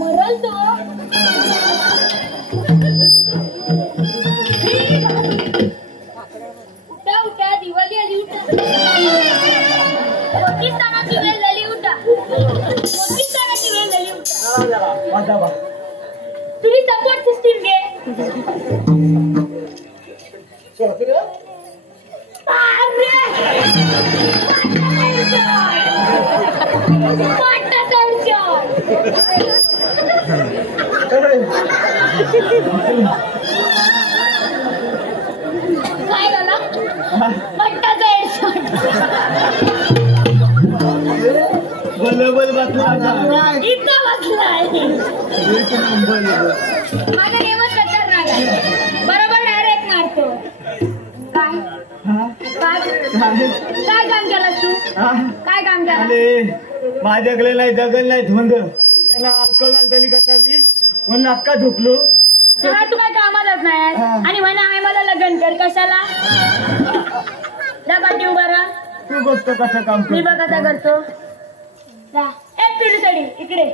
मरल तो. उठा उठा दिवाळी आली उठा. कोणती सणाची वेळ झाली उठा. कोणती सणाची वेळ झाली उठा. माझा बा तुम्ही सपोर्ट सिस्टीम घे. काय झालं? मट्टाचा हेडशॉट. बरोबर बसला इथं बसलाय. माझा नेमच खतरनाक आहे. बरोबर डायरेक्ट मारतो. काय काय काम केलं तू? काय काम केलं? अरे माझ्याकडे नाही जगल नाही धोंड त्याला अडकवलं तरी कसा मी म्हणून अक्का झोपलो. तेव्हा तू काय कामातच नाही आणि म्हणे आहे मला लग्न कर. कशाला? जा पाठी उभा राहा. तू बघतो कसं काम मी करतो. बघ कसा करतो. जा. एक पिढी सडी इकडे.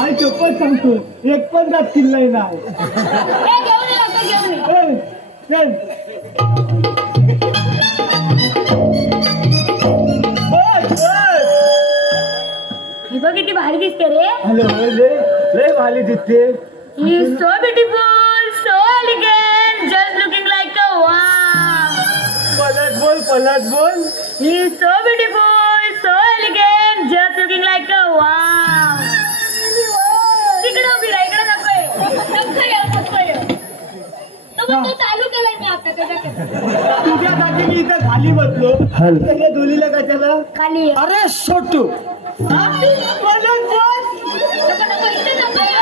आणि चप्पल सांगतो एक पण जातील नाही ना ए, घेऊन ये आता, घेऊन ये. चल ही बघ किती भारी दिसते रे. हॅलो लय भारी दिसते He is so beautiful, so elegant, just looking like a wow. पलट बोल He is so beautiful, so elegant, just looking like a wow. तिकडे उभी राहा, इकडे नकोय. तो पण तो चालू केलाय मी आता त्याच्याकडे. तुझ्यासाठी मी इथं खाली बसलो त्याच्या दोलीला कशाला खाली ये. अरे सोटू पलट बोल नको, इथे नको ये.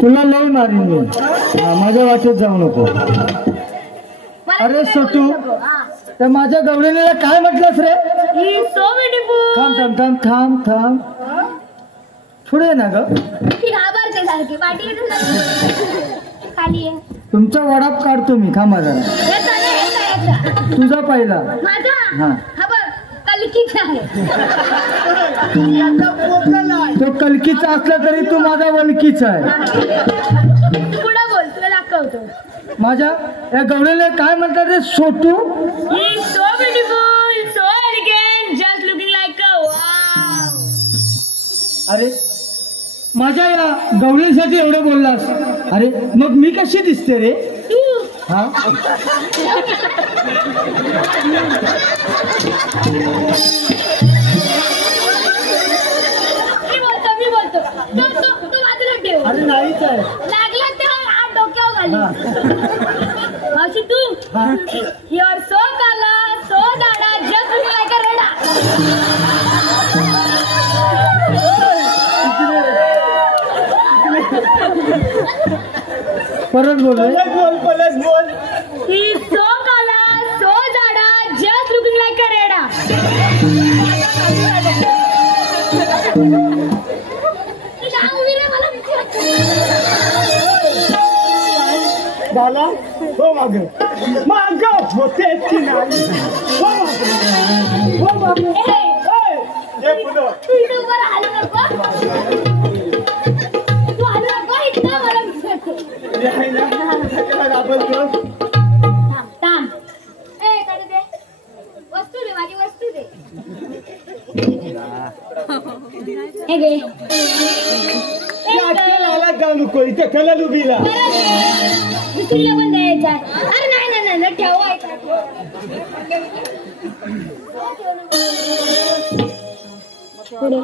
तुला लई मारीन मी माझ्या वाटेत जाऊ नको मला अरे इकडे सोटू. बोलू नको. हा. तर माझ्या गवळणीला काय म्हटलंस रे He is so beautiful. थांब पुढे ना ग ती घाबरते सारखी पाठी खाली ये. तुमचा वडाप काढतो मी थांबा जरा याचा नाही, याचा. तुझा पहिला माझा हा. हा बघ कलकीचा आहे. तो कलकीचा असला तरी तू माझा वलकीचा आहे तू पुढं बोल, तुला दाखवतो. माझ्या या गवळीला काय म्हणतात रे SO2 He is so beautiful, so elegant, just looking like a wow. अरे माझ्या या गवळीसाठी एवढं बोललास अरे मग मी कशी दिसते रे तू हा मी बोलतो. तू बाजूला ठेव. अरे नाहीच आहे लागला तेव्हा हात डोक्यावर घाली. मावशी तू हा. You are so काला, so दाडा, just looking like a रेडा. परत बोल He is so काला, so दाडा, just looking like a रेडा. तू सांग उभी रे, मला भीती वाटते. झाला हो माग होते की नाही हो मागे ए, तू इथे उभं राहा, हलू नको. तू हलू नको, इथं मला भीती वाटते. थांब. ए, काय दे? वस्तू दे, माझी वस्तू दे. हे घे. जाऊ नको इथे कला लुबीला दुसरीला पण द्यायचा आहे. अरे नाही ठेवायचा. पुढे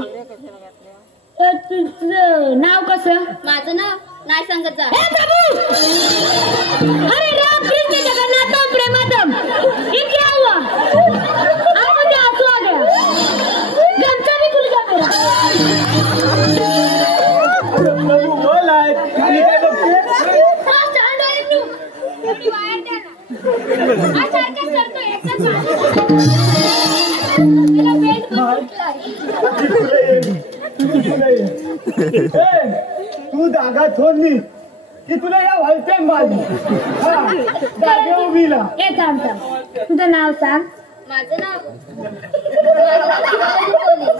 तुझं नाव कसं? माझं नाव नाही सांगत जा. हे प्रभू! अरे राम कृष्ण जगन्नाथम प्रेमातम ये क्या हुआ? अब मुझे आंसू आ गया. गमछा भी खुल गया मेरा. बोल आहे खाली काय बघते हा, stand आहे तू. थोडी बाहेर द्या ना. हा, सारखा सरतो, एकटाच बाहेर. त्याला belt पण फुटलाय. तू जागा सोडली की तुला या व्हायचं माझी जागे उभीला ए, थांब. तुझं नाव सांग. माझं नाव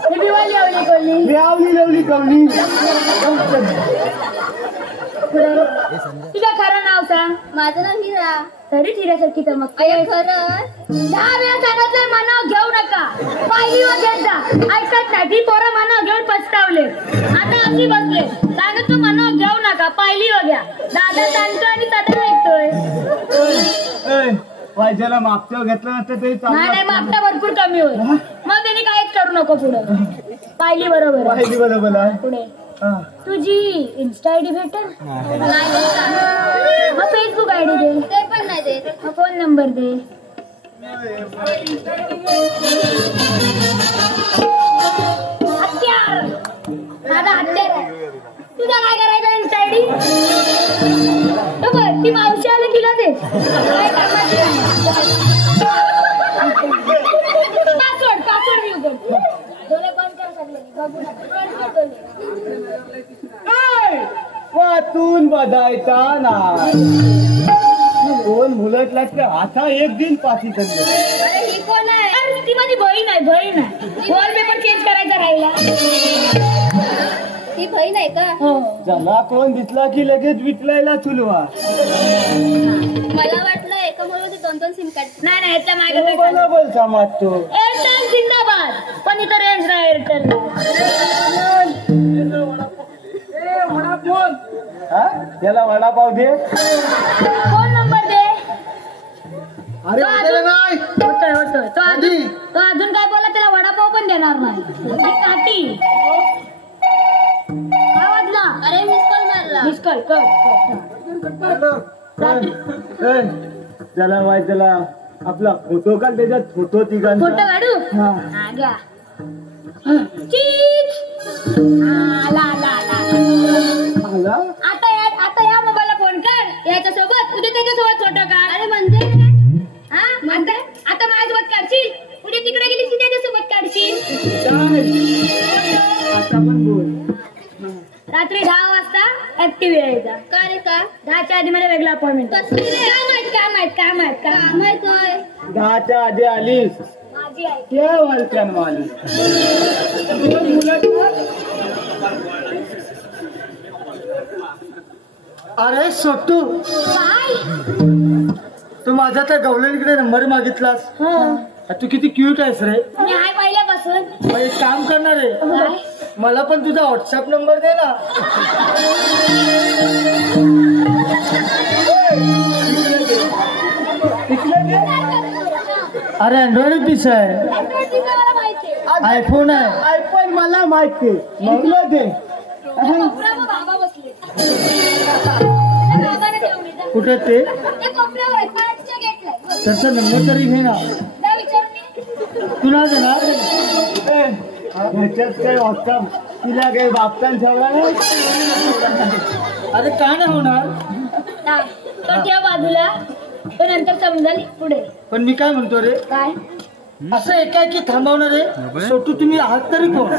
हे दिवाळी आवली कोणी लावली लवली कवली तुझं खरं नाव सांग. माझं नाव हिरा. तरी हिऱ्यासारखी चमकते. अरे खरं 10 वेळा सांगितलंय मनाव घेऊ नका. पहिली वगैरे जा. ऐकत नाही. ती पोरं मनाव घेऊन पस्तावले. आता अशी बसले. सांगत तू मनाव घेऊ नका. पहिली वगैरे दादा सांगतो आणि दादा ऐकतोय. वायच्याला मागच्या घेतलं नसतं तरी नाही मागता भरपूर कमी होईल. मग त्यांनी काहीच करू नको पुढे. पाहिली बरोबर आहे. पाहिली बरोबर आहे पुढे तुझी इन्स्टा आयडी भेटेल. नाही देत. मग फेसबुक आयडी दे. ते पण नाही देत. मग फोन नंबर दे. हत्यार माझा हत्यार आहे. तुझा काय करायचं इन्स्टा आयडी? बघ ती मावशी आली तिला दे. काय कामाची आहे. पासवर्ड मी उघडतो. डोळे बंद कर सगळे. बघू नका. वाचून बदायचा ना कोण मुलटला ते आता एक दिन पाठी करले. अरे ही कोण आहे? अरे ती माझी बहीण आहे. नाही बहीण आहे. वॉलपेपर चेंज करायचा राहिला. ती बहीण आहे का? हो ज्याला कोण दिसला की लगेच विकलायला चुलवा. मला वाटलं एका म्हणून ते 2-2 सिम कार्ड. नाही नाही याच्या मागे काय कोणाला बोलता मागतो? एअरटेल जिंदाबाद. पण इथं रेंज नाही एअरटेल. हा त्याला वडापाव दे. फोन नंबर दे. अरे नाही होतोय तो अजून काय बोला त्याला वडापाव पण देणार नाही. ही काठी काय वाजला? अरे मिस कॉल मारला. मिस कॉल कर. त्याला माहिती त्याला आपला फोटो काढ त्याच्यात फोटो तिघांचा. फोटो काढू. हा. हा, घ्या. चीच. आला. आला? आता या मोबाईलला फोन कर याच्यासोबत. उद्या त्याच्यासोबत फोटो काढ. अरे म्हणजे हा आता माझ्यासोबत काढशील. उद्या तिकडे गेली की त्याच्यासोबत काढशील. आता पण बोल. रात्री 10 वाजता ऍक्टिव्ह यायचा. का रे का? 10च्या आधी मला वेगळा अपॉइंटमेंट. कसली रे? काय माहित होय. 10च्या आधी आलीस माझी आहे. ते वलकन वाली. दोन मुलं. अरे सोटू काय? तू माझ्या त्या गवलेकडे नंबर मागितलास. तू किती क्यूट आहेस रे. मी आहे पहिल्यापासून. मग एक काम करणार आहे. काय? मला पण तुझा व्हॉट्सअप नंबर दे ना. अरे अँड्रॉइड पीस आहे. Android ची मला माहिती आहे. आयफोन आहे. आयफोन मला माहिती. मला दे. कोपऱ्यावर बाबा बसले. त्या बाबाने ठेवली. कुठे ते? त्या कोपऱ्यावर आहे. पाठच्या गेटला आहे. त्याचा नंबर तरी घे ना. त्या विचारून तुला देणार ह्याच्यात काय व्हॉट्सअप तिला काही बापटान ठेवला नाही. अरे काय नाही होणार. तो ठेव बाजूला. तो नंतर समजाल पुढे. पण मी काय म्हणतो रे. काय? असं एकाएकी थांबवणार रे. सोटू तुम्ही आहात तरी कोण?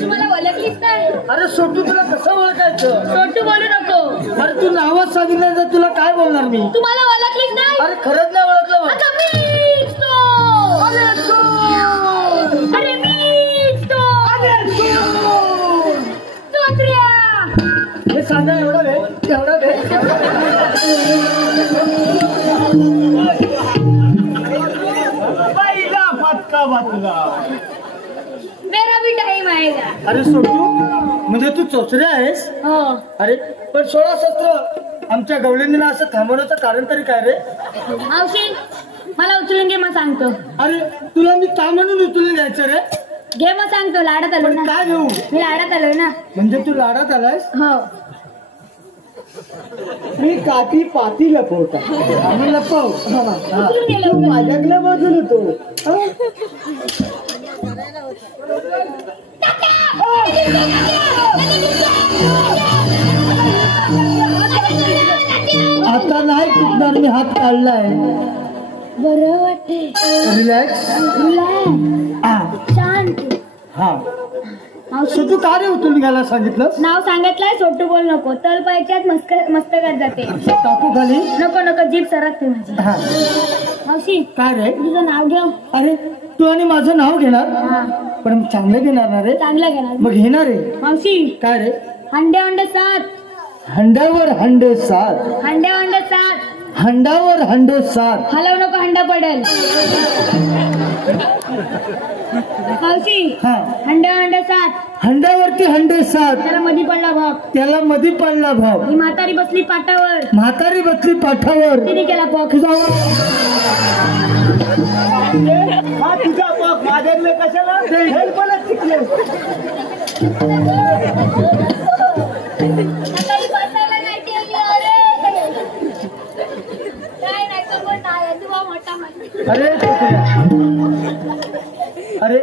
तुम्हाला ओळखलीच नाही. अरे सोटू तुला कसं ओळखायचं? छोटू बोलू नको. अरे तू नावच सांगितलं तर तुला काय बोलणार मी? तुम्हाला ओळखलीच नाही. अरे खरंच नाही ओळखलं मला. आता मीच तो. अरे मीच तो. चोत्र्या. हे सांगा एवढा वेळ. पहिला फटका बसला. मेरा भी टाइम आएगा. अरे सोटू म्हणजे तू चोचऱ्या आहेस. हो. अरे पण 16 सत्र आमच्या गवळींना असं थांबवण्याचं कारण तरी काय रे? मावशी मला उचलून घे मग सांगतो. अरे तुला मी का म्हणून उचलून घ्यायचं रे? घे मग सांगतो. लाडात आलो पण ना. काय घेऊ? मी लाडात आलोय ना. म्हणजे तू लाडात आलायस? हो. मी काठी पाती लपवता. आम्ही लपव. उचलून गेलो. तू माझ्याकडे बाजून होतो. आता नाही कुठणार. मी हात काढलाय. बरं वाटते. रिलॅक्स. शांत. हा मावशी तू का रे उचलून घ्यायला सांगितलं? नाव सांगितलंय. छोटू बोल नको. तल पायच्यात मस्तकात जाते. टाकू खाली. नको जीभ सरकते माझी. हा मावशी काय रे? तुझं नाव घ्या. अरे तू आणि माझं नाव घेणार. हा पण चांगलं घेणार ना रे? चांगलं घेणार. मग घेणार रे. मावशी काय रे? हंडे 7. हंड्यावर हंडे 7. हंडे 7. हंडावर हंडे 7. हलव नको. हंडा पडेल. मावशी हा हंडे 7. हंड्यावरती हंडे 7. त्याला मधी पडला भाग. त्याला मध्ये पडला भाव. ही म्हातारी बसली पाटावर. म्हातारी बसली पाठावर. तिने केला पॉक. हा तुझा बाप मागेले कशाला? हेल्पला शिकले. सकाळी बसायला नाही ठेवली. काय नाही तो पण नाही. तुझा मोठा म्हणतो. अरे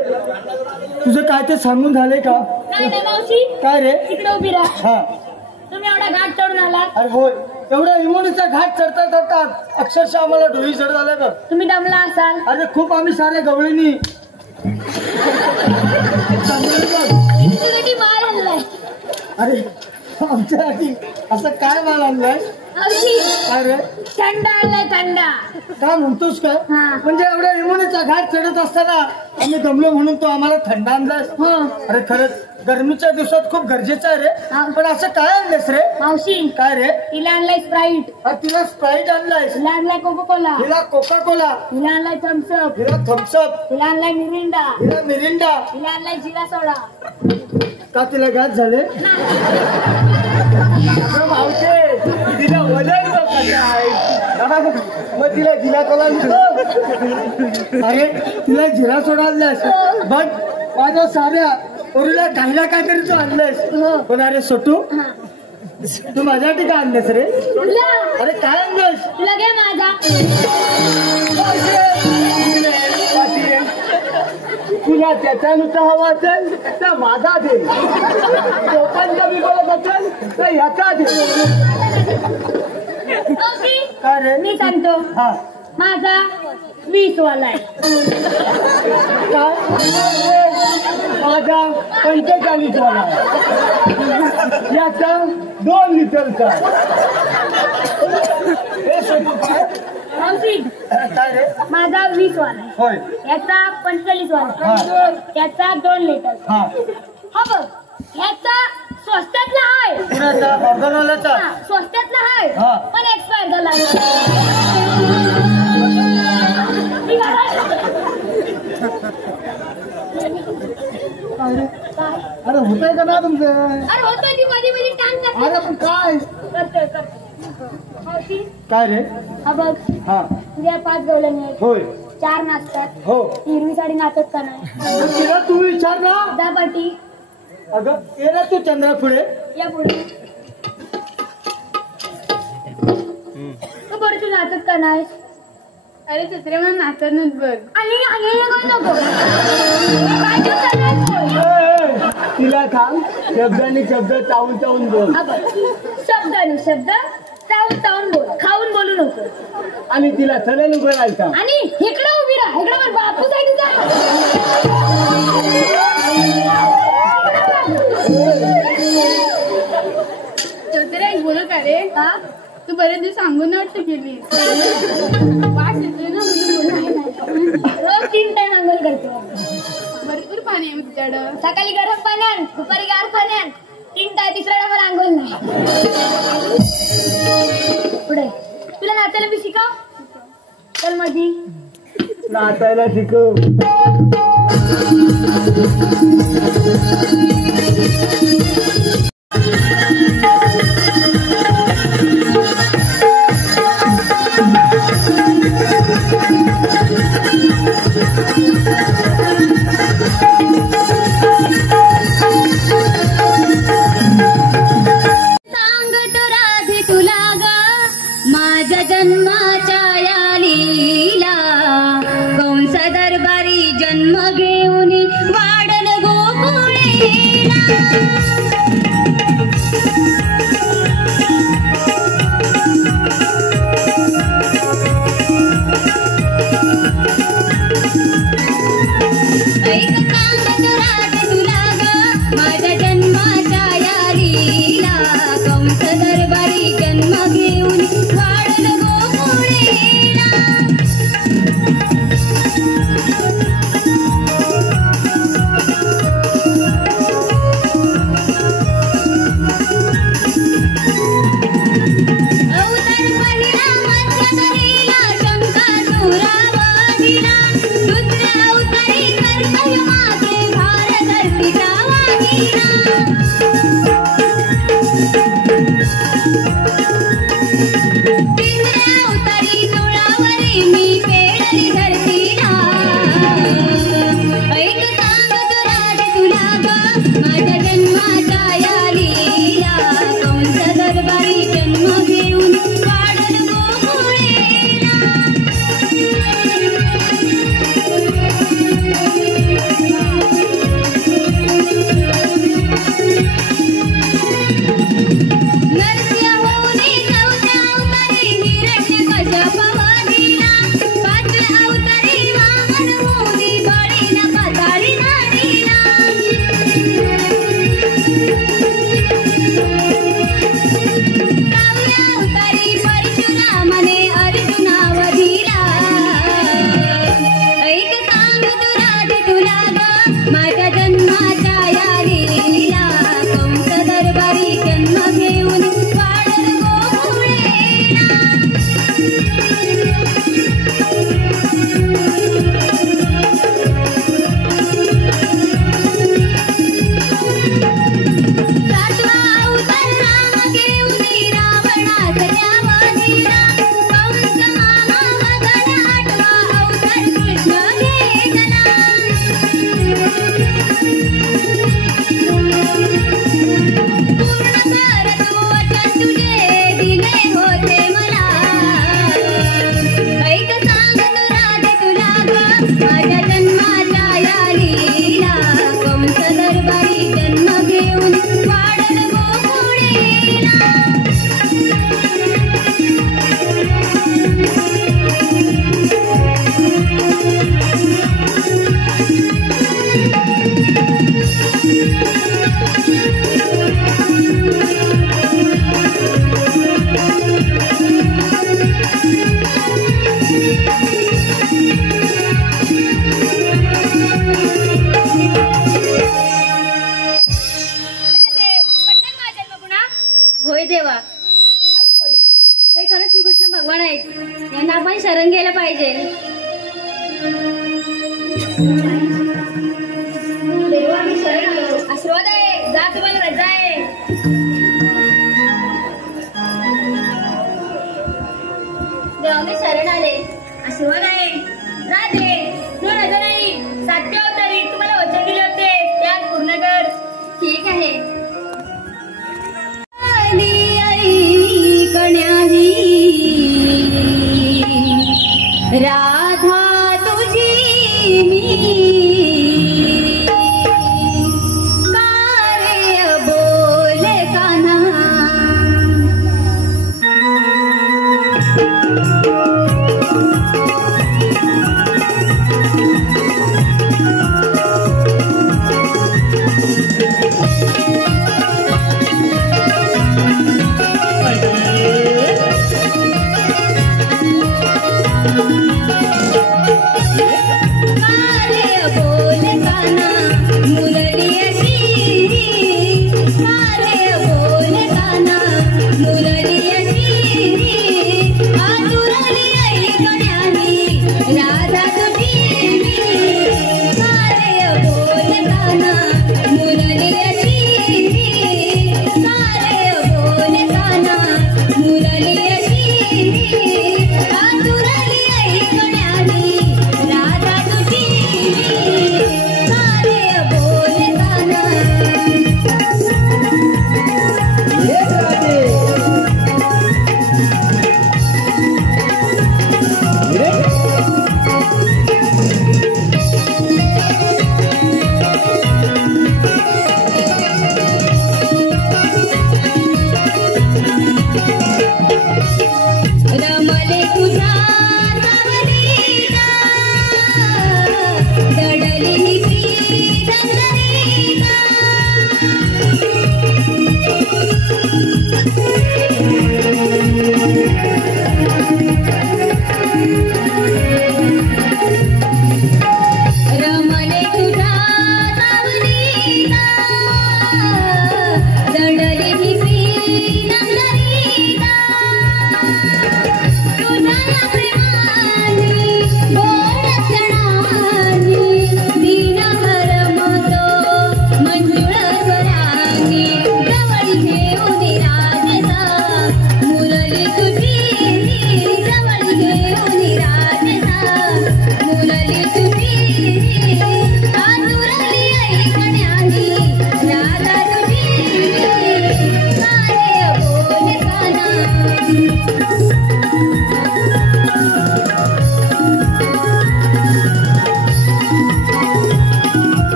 तुझं काय ते सांगून झालंय का? नाही मावशी काय रे? तिकडे उभी राहा. हा तुम्ही एवढा घाट चढून आला. अरे होय. एवढा इमोनीचा घाट चढता अक्षरशः आम्हाला डोळी चढ झालं का? तुम्ही दमला असाल. अरे खूप आम्ही साऱ्या गवळीनी मार हल्लाय. अरे आमच्यासाठी असं काय माल आणलाय? मावशी काय रे? थंड आणलाय थंड. काय म्हणतोस काय? हा. म्हणजे एवढ्या इमुनीचा घाट चढत असताना आम्ही दमलो म्हणून तो आम्हाला थंड आणलास? हो अरे खरंच गरमीच्या दिवसात खूप गरजेचं आहे हा. रे. पण असं काय आणलंस रे? मावशी काय रे? तिला आणलाय स्प्राईट, तिला स्प्राईट आणलायस, तिला आणलाय कोको कोला, तिला कोका कोला, तिला आणलाय थम्सअप, तिला थम्सअप, तिला आणलाय मिरिंडा, तिला मिरिंडा. तिला आणलाय जिरा सोडा. का तिला घात झाले? अगं मावशे तिला वजन बघ कसं आहे. मग तिला जिरा कोला आणतो. अरे तिला जिरा सोडा आणलास बघ. माझ्या साऱ्या पोरीला काही ना काहीतरी तू आणलंस. पण अरे सोटू तू माझ्यासाठी काय आणलंस रे? तुला अरे काय आणलंस? तुला घे माझा. तुला त्याच्यानुसार हवा असेल तर माझा दे. तो पण कमी बोलत असेल तर याचा दे. मावशी काय रे? मी सांगतो हा माझा 20 वाला आहे. काय? माझा 45 वाला. याचा 2 लिटरचा. हे सोडू काय? मावशी काय रे? माझा 20 वाला आहे, होय. याचा 45 वाला, हा. याचा 2 लिटर. हा हा बघ याचा स्वस्तातला आहे. पुण्याचा ऑर्गनवाल्याचा. हा, स्वस्तातला आहे हा. पण एक्सपायर झाला आहे. मी काय? अरे होतंय का ना तुमचं? अरे होतं ती मध्ये मध्ये टांग अरे पण काय? करतोय. मावशी काय रे? हा बघ हा तुझ्या 5 गवळणी आहेत, होय 4 नाचतात, हो. हिरवी साडी नाचत का नाही? तर तिला तू विचार ना. दापाटी अगं ये ना तू चंद्रा पुढे. या पुढे. तू बरं तू नाचत का नाही? अरे चित्रे मला नाचतच बघ. आणि काय नको काय करता नाही बोल. ए, तिला थांब. शब्दानी शब्द चावून चावून बोल. हा बघ शब्दानी शब्द चावून चावून बोल, खाऊन बोलू नको. आणि तिला चलन उभं राहायचं. आणि इकडं उभी राहा. इकडं बापू साठी चित्रे बोलू का रे? जा. तू बरेच दिवस सांगून वाटत केली. वाट येतोय ना म्हणजे रोज 3 टाइम अंघोळ करते. भरपूर पाणी आहे तुझ्याकडं. सकाळी गरम पाण्यात, दुपारी गार पाण्यात, 3 टाइम, तिसऱ्या टायमाला अंघोळ नाही. पुढे तुला नाचायला मी शिकाव. चल मधी नाचायला शिकव. सांगतो राधे तुला ग माझ्या जन्माच्या या लीला. कंस दरबारी जन्म घेऊन वाढल गोकुळेला. ऐक सांगतो राधे तुला ग माझ्या जन्माच्या या लीला. कंस दरबारी जन्म घेऊन वाढल गोकुळेला. गेलं पाहिजे. देवा मी शरण आलो. आशीर्वाद आहे. जा तुम्हाला रजा आहे. देवा मी शरण आले. आशीर्वाद आहे. राधे तुला रजा नाही. साध्य अवतारी तुम्हाला वचन दिले होते ते आज पूर्ण कर. ठीक आहे. राधा तुझी मी कार्य बोले काना.